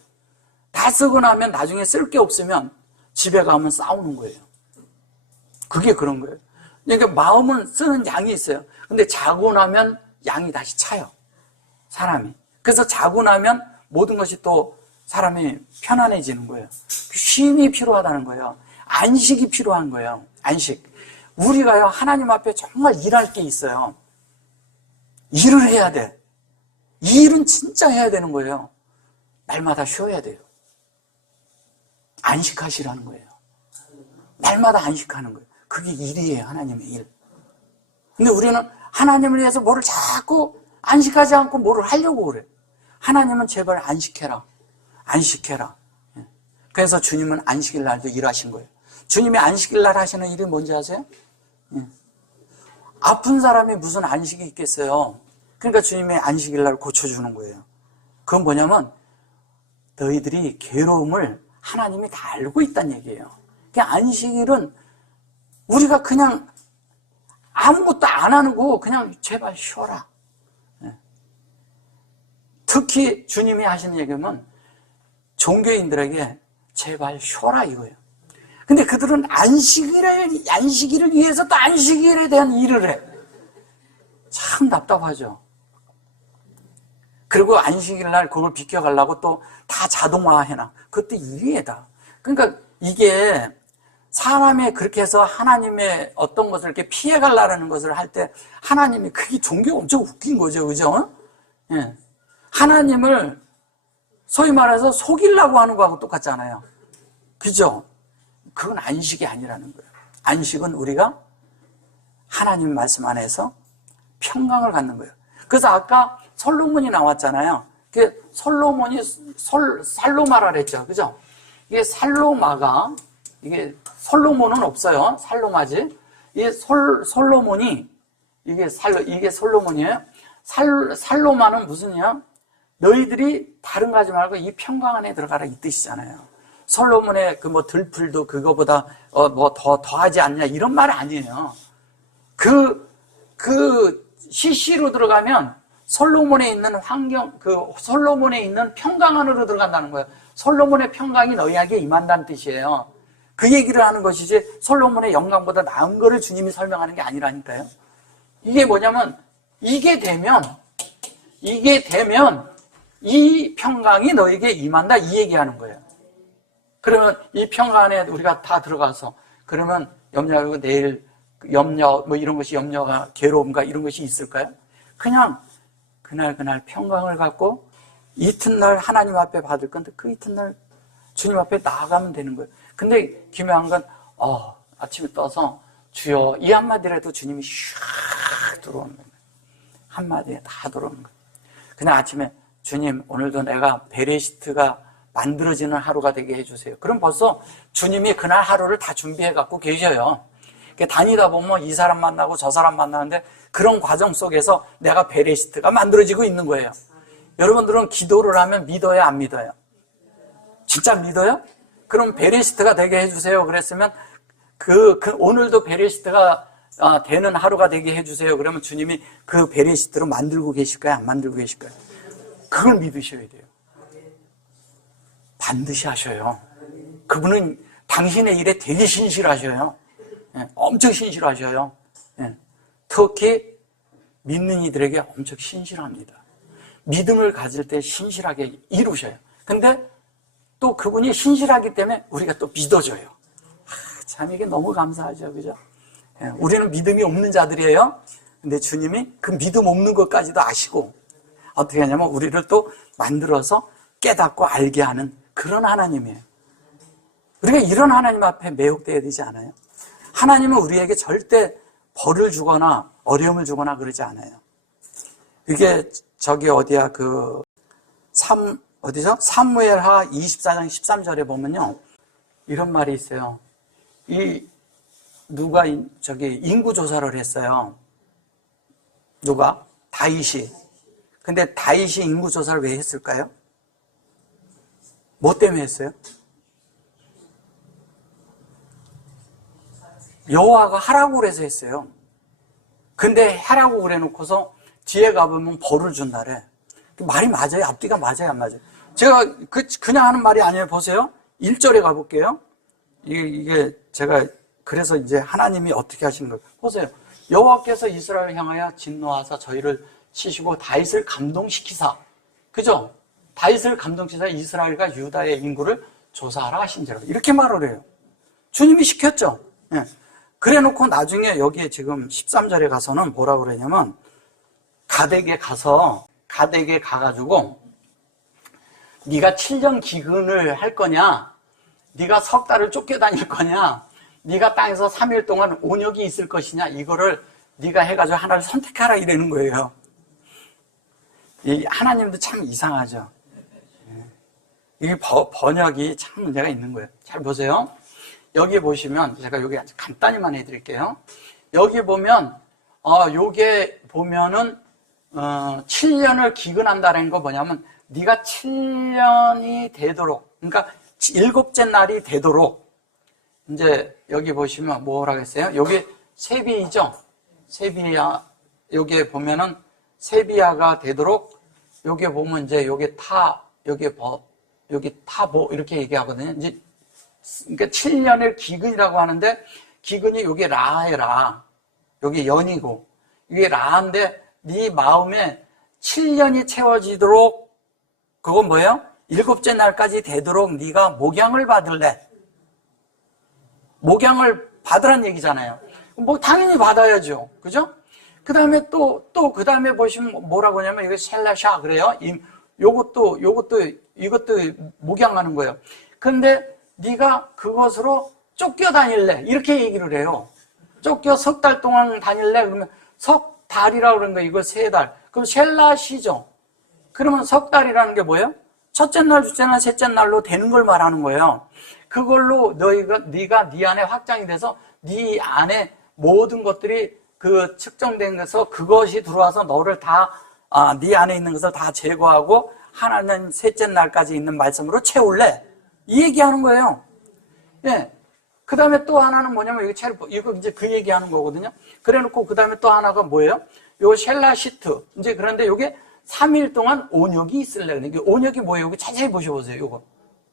다 쓰고 나면 나중에 쓸 게 없으면 집에 가면 싸우는 거예요. 그게 그런 거예요. 그러니까 마음은 쓰는 양이 있어요. 근데 자고 나면 양이 다시 차요. 사람이. 그래서 자고 나면 모든 것이 또 사람이 편안해지는 거예요. 쉼이 필요하다는 거예요. 안식이 필요한 거예요. 안식. 우리가요, 하나님 앞에 정말 일할 게 있어요. 일을 해야 돼. 이 일은 진짜 해야 되는 거예요. 날마다 쉬어야 돼요. 안식하시라는 거예요. 날마다 안식하는 거예요. 그게 일이에요, 하나님의 일. 근데 우리는 하나님을 위해서 뭐를 자꾸 안식하지 않고 뭐를 하려고 그래. 하나님은 제발 안식해라. 안식해라. 그래서 주님은 안식일 날도 일하신 거예요. 주님이 안식일 날 하시는 일이 뭔지 아세요? 아픈 사람이 무슨 안식이 있겠어요. 그러니까 주님의 안식일 날 고쳐주는 거예요. 그건 뭐냐면 너희들이 괴로움을 하나님이 다 알고 있다는 얘기예요. 그냥 안식일은 우리가 그냥 아무것도 안 하고 그냥 제발 쉬어라. 특히 주님이 하시는 얘기는 종교인들에게 제발 쉬어라 이거예요. 근데 그들은 안식일을 위해서 또 안식일에 대한 일을 해. 참 답답하죠. 그리고 안식일 날 그걸 비켜가려고 또 다 자동화 해놔. 그것도 일이에다. 그러니까 이게 사람이 그렇게 해서 하나님의 어떤 것을 이렇게 피해가려는 것을 할 때 하나님이 그게 종교가 엄청 웃긴 거죠. 그죠? 예. 하나님을 소위 말해서 속이려고 하는 거하고 똑같잖아요. 그죠? 그건 안식이 아니라는 거예요. 안식은 우리가 하나님 말씀 안에서 평강을 갖는 거예요. 그래서 아까 솔로몬이 나왔잖아요. 그 솔로몬이 살로마라 그랬죠. 그죠? 이게 살로마가, 이게 솔로몬은 없어요. 살로마지. 이게 솔로몬이, 이게 솔로몬이에요. 살로마는 무슨이야? 너희들이 다른 거 하지 말고 이 평강 안에 들어가라 이 뜻이잖아요. 솔로몬의 그 뭐 들풀도 그거보다 뭐 더하지 않냐 이런 말 아니에요. 그 CC로 들어가면 솔로몬에 있는 솔로몬에 있는 평강 안으로 들어간다는 거예요. 솔로몬의 평강이 너희에게 임한다는 뜻이에요. 그 얘기를 하는 것이지 솔로몬의 영광보다 나은 거를 주님이 설명하는 게 아니라니까요. 이게 뭐냐면 이게 되면 이 평강이 너에게 임한다 이 얘기하는 거예요. 그러면 이 평강 안에 우리가 다 들어가서 그러면 염려하고 내일 염려 뭐 이런 것이 염려가 괴로움과 이런 것이 있을까요? 그냥 그날 평강을 갖고 이튿날 하나님 앞에 받을 건데 그 이튿날 주님 앞에 나아가면 되는 거예요. 근데 기묘한 건 아침에 떠서 주여 이 한마디라도 주님이 샥 들어오는 거예요. 한마디에 다 들어오는 거예요. 그냥 아침에 주님 오늘도 내가 베레시트가 만들어지는 하루가 되게 해주세요. 그럼 벌써 주님이 그날 하루를 다 준비해 갖고 계셔요. 다니다 보면 이 사람 만나고 저 사람 만나는데 그런 과정 속에서 내가 베레시트가 만들어지고 있는 거예요. 여러분들은 기도를 하면 믿어요, 안 믿어요? 진짜 믿어요? 그럼 베레시트가 되게 해주세요. 그랬으면 오늘도 베레시트가 되는 하루가 되게 해주세요. 그러면 주님이 그 베레시트로 만들고 계실까요? 안 만들고 계실까요? 그걸 믿으셔야 돼요. 반드시 하셔요. 그분은 당신의 일에 되게 신실하셔요. 엄청 신실하셔요. 특히 믿는 이들에게 엄청 신실합니다. 믿음을 가질 때 신실하게 이루셔요. 근데 또 그분이 신실하기 때문에 우리가 또 믿어줘요. 참 이게 너무 감사하죠. 그죠? 우리는 믿음이 없는 자들이에요. 근데 주님이 그 믿음 없는 것까지도 아시고 어떻게 하냐면 우리를 또 만들어서 깨닫고 알게 하는 그런 하나님이에요. 우리가 이런 하나님 앞에 매혹되어야 되지 않아요? 하나님은 우리에게 절대 벌을 주거나 어려움을 주거나 그러지 않아요. 이게 사무엘하 24장 13절에 보면요. 이런 말이 있어요. 누가 인구 조사를 했어요. 누가? 다윗이. 근데 다윗이 인구 조사를 왜 했을까요? 뭐 때문에 했어요? 여호와가 하라고 그래서 했어요. 근데 하라고 그래 놓고서 뒤에 가보면 벌을 준다래. 말이 맞아요? 앞뒤가 맞아요? 안 맞아요? 제가 그냥 하는 말이 아니에요. 보세요. 1절에 가볼게요. 이게 제가 그래서 이제 하나님이 어떻게 하시는 거예요? 보세요. 여호와께서 이스라엘을 향하여 진노하사 저희를 치시고 다윗을 감동시키사. 그죠? 다윗을 감동시키사 이스라엘과 유다의 인구를 조사하라 하신지라. 이렇게 말을 해요. 주님이 시켰죠. 예. 그래 놓고 나중에 여기에 지금 13절에 가서는 뭐라고 그러냐면 가덱에 가가지고 네가 7년 기근을 할 거냐, 네가 석 달을 쫓겨다닐 거냐, 네가 땅에서 3일 동안 온역이 있을 것이냐, 이거를 네가 해가지고 하나를 선택하라 이러는 거예요. 이 하나님도 참 이상하죠. 이 번역이 참 문제가 있는 거예요. 잘 보세요. 여기 보시면 제가 여기 아주 간단히만 해드릴게요. 여기 보면 요게 보면은 7년을 기근한다는 거 뭐냐면 네가 7년이 되도록, 그러니까 7째 날이 되도록, 이제 여기 보시면 뭐라 그랬어요? 여기 세비이죠? 세비야, 여기에 보면은 세비야가 되도록, 여기에 보면 이제 여기 여기 타보, 이렇게 얘기하거든요. 이제, 그러니까 7년을 기근이라고 하는데, 기근이 여기 라에라, 여기 연이고, 이게 라인데, 네 마음에 7년이 채워지도록, 그건 뭐예요? 7째 날까지 되도록 네가 목양을 받을래. 목양을 받으란 얘기잖아요. 뭐 당연히 받아야죠. 그죠? 그 다음에 그 다음에 보시면 뭐라고 하냐면, 이거 셀라샤 그래요. 이것도 목양하는 거예요. 근데 네가 그것으로 쫓겨 다닐래. 이렇게 얘기를 해요. 쫓겨 석 달 동안 다닐래. 그러면 석 달이라고 그러는 거예요. 이거 3달. 그럼 셀라시죠. 그러면 석 달이라는 게 뭐예요? 첫째 날, 둘째 날, 셋째 날로 되는 걸 말하는 거예요. 그걸로 네가 네 안에 확장이 돼서 네 안에 모든 것들이 그 측정된 것에서 그것이 들어와서 너를 다, 네 안에 있는 것을 다 제거하고 하나는 셋째 날까지 있는 말씀으로 채울래. 이 얘기하는 거예요. 예. 그 다음에 또 하나는 뭐냐면, 이거 이제 그 얘기하는 거거든요. 그래 놓고 그 다음에 또 하나가 뭐예요? 요 셀라시트. 이제 그런데 요게 3일 동안 온역이 있을래. 이게 온역이 뭐예요? 여기 자세히 보셔보세요.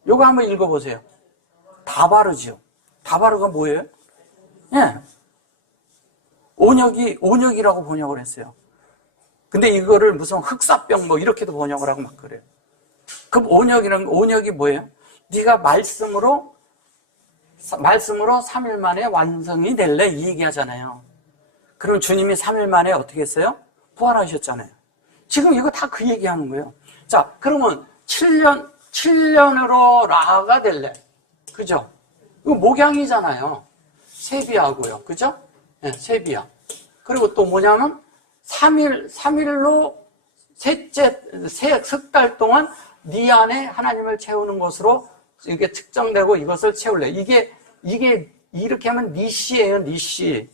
요거 한번 읽어보세요. 다바르죠. 다바르가 뭐예요? 예. 온역이라고 번역을 했어요. 근데 이거를 무슨 흑사병 뭐 이렇게도 번역을 하고 막 그래요. 그럼 온역이 뭐예요? 네가 말씀으로 3일 만에 완성이 될래? 이 얘기 하잖아요. 그럼 주님이 3일 만에 어떻게 했어요? 부활하셨잖아요. 지금 이거 다 그 얘기 하는 거예요. 자, 그러면 7년으로 라가 될래? 그죠? 이거 목양이잖아요. 세비하고요. 그죠? 네, 세비야. 그리고 또 뭐냐면 3일로 석 달 동안 네 안에 하나님을 채우는 것으로 이게 측정되고 이것을 채울래. 이게 이렇게 하면 니시예요, 니시.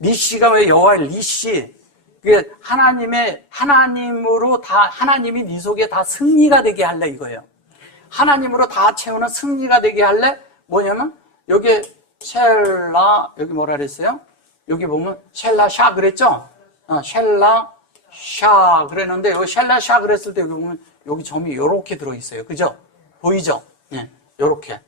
니시가 왜 여호와의 니시? 그게 하나님으로 하나님이 네 속에 다 승리가 되게 할래, 이거예요. 하나님으로 다 채우는 승리가 되게 할래? 뭐냐면, 여기 여기 뭐라 그랬어요? 여기 보면 셀라샤 그랬죠? 셀라샤 그랬는데, 여기 셀라샤 그랬을 때 여기 보면 여기 점이 요렇게 들어있어요. 그죠? 보이죠? 예, 요렇게.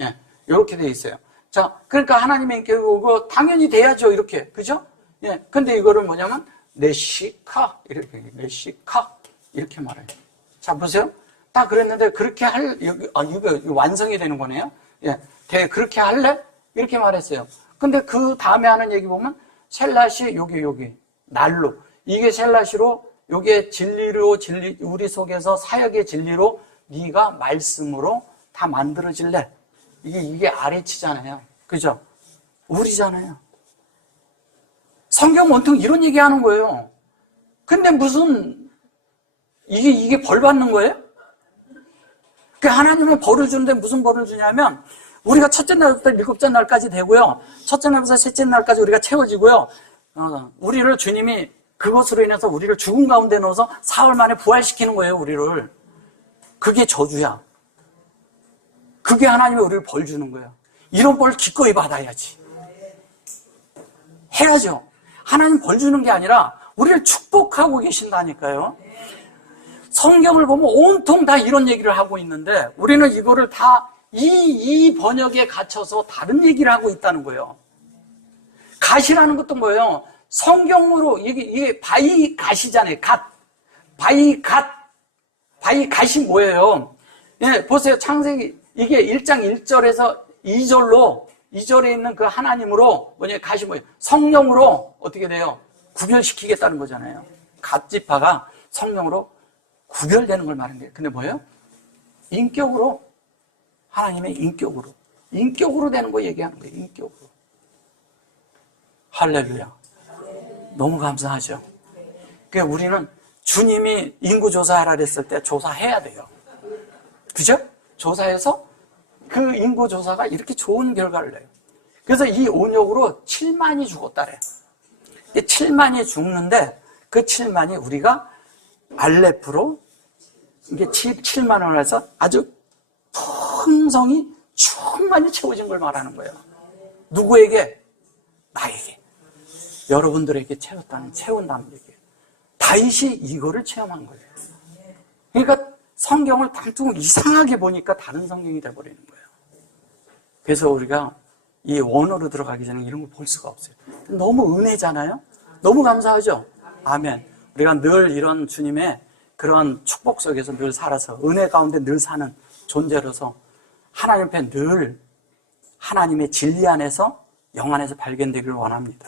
예, 요렇게 돼 있어요. 자, 그러니까 하나님의 인격이 그거 당연히 돼야죠, 이렇게. 그죠? 예, 근데 이거를 뭐냐면, 네시카, 이렇게 말해요. 자, 보세요. 딱 그랬는데, 그렇게 이거 완성이 되는 거네요. 예, 그렇게 할래? 이렇게 말했어요. 근데 그 다음에 하는 얘기 보면, 셀라시, 여기, 날로. 이게 셀라시로, 요게 진리로, 우리 속에서 사역의 진리로, 네가 말씀으로 다 만들어질래. 이게 아래치잖아요. 그죠? 우리잖아요. 성경 온통 이런 얘기 하는 거예요. 근데 무슨, 이게 벌 받는 거예요? 그 하나님은 벌을 주는데 무슨 벌을 주냐면, 우리가 첫째 날부터 7째 날까지 되고요. 첫째 날부터 셋째 날까지 우리가 채워지고요. 우리를 주님이 그것으로 인해서 우리를 죽은 가운데 넣어서 사흘 만에 부활시키는 거예요, 우리를. 그게 저주야. 그게 하나님이 우리를 벌 주는 거예요. 이런 벌 기꺼이 받아야지. 해야죠. 하나님 벌 주는 게 아니라 우리를 축복하고 계신다니까요. 성경을 보면 온통 다 이런 얘기를 하고 있는데 우리는 이거를 다 이 번역에 갇혀서 다른 얘기를 하고 있다는 거예요. 갓이라는 것도 뭐예요? 성경으로 이게 바이갓이잖아요. 바이갓이 뭐예요? 예, 보세요. 창세기 이게 1장 1절에서 2절에 있는 그 하나님으로 갓이 뭐예요? 성령으로 어떻게 돼요? 구별시키겠다는 거잖아요. 갓지파가 성령으로 구별되는 걸 말하는 거예요. 근데 뭐예요? 인격으로, 하나님의 인격으로 되는 거 얘기하는 거예요. 인격으로. 할렐루야. 너무 감사하죠. 그러니까 우리는 주님이 인구조사하라 그랬을 때 조사해야 돼요. 그죠? 조사해서 그 인구조사가 이렇게 좋은 결과를 내요. 그래서 이 온역으로 7만이 죽었다래요. 7만이 죽는데 그 7만이 우리가 알레프로 이게 7만 원을 해서 아주 풍성이 충만히 채워진 걸 말하는 거예요. 누구에게? 나에게. 여러분들에게 채운다는 얘기예요. 다윗이 이거를 체험한 거예요. 그러니까 성경을 딴뚱 이상하게 보니까 다른 성경이 돼버리는 거예요. 그래서 우리가 이 원어로 들어가기 전에 이런 걸 볼 수가 없어요. 너무 은혜잖아요? 너무 감사하죠? 아멘. 우리가 늘 이런 주님의 그런 축복 속에서 늘 살아서 은혜 가운데 늘 사는 존재로서 하나님 앞에 늘 하나님의 진리 안에서 영 안에서 발견되기를 원합니다.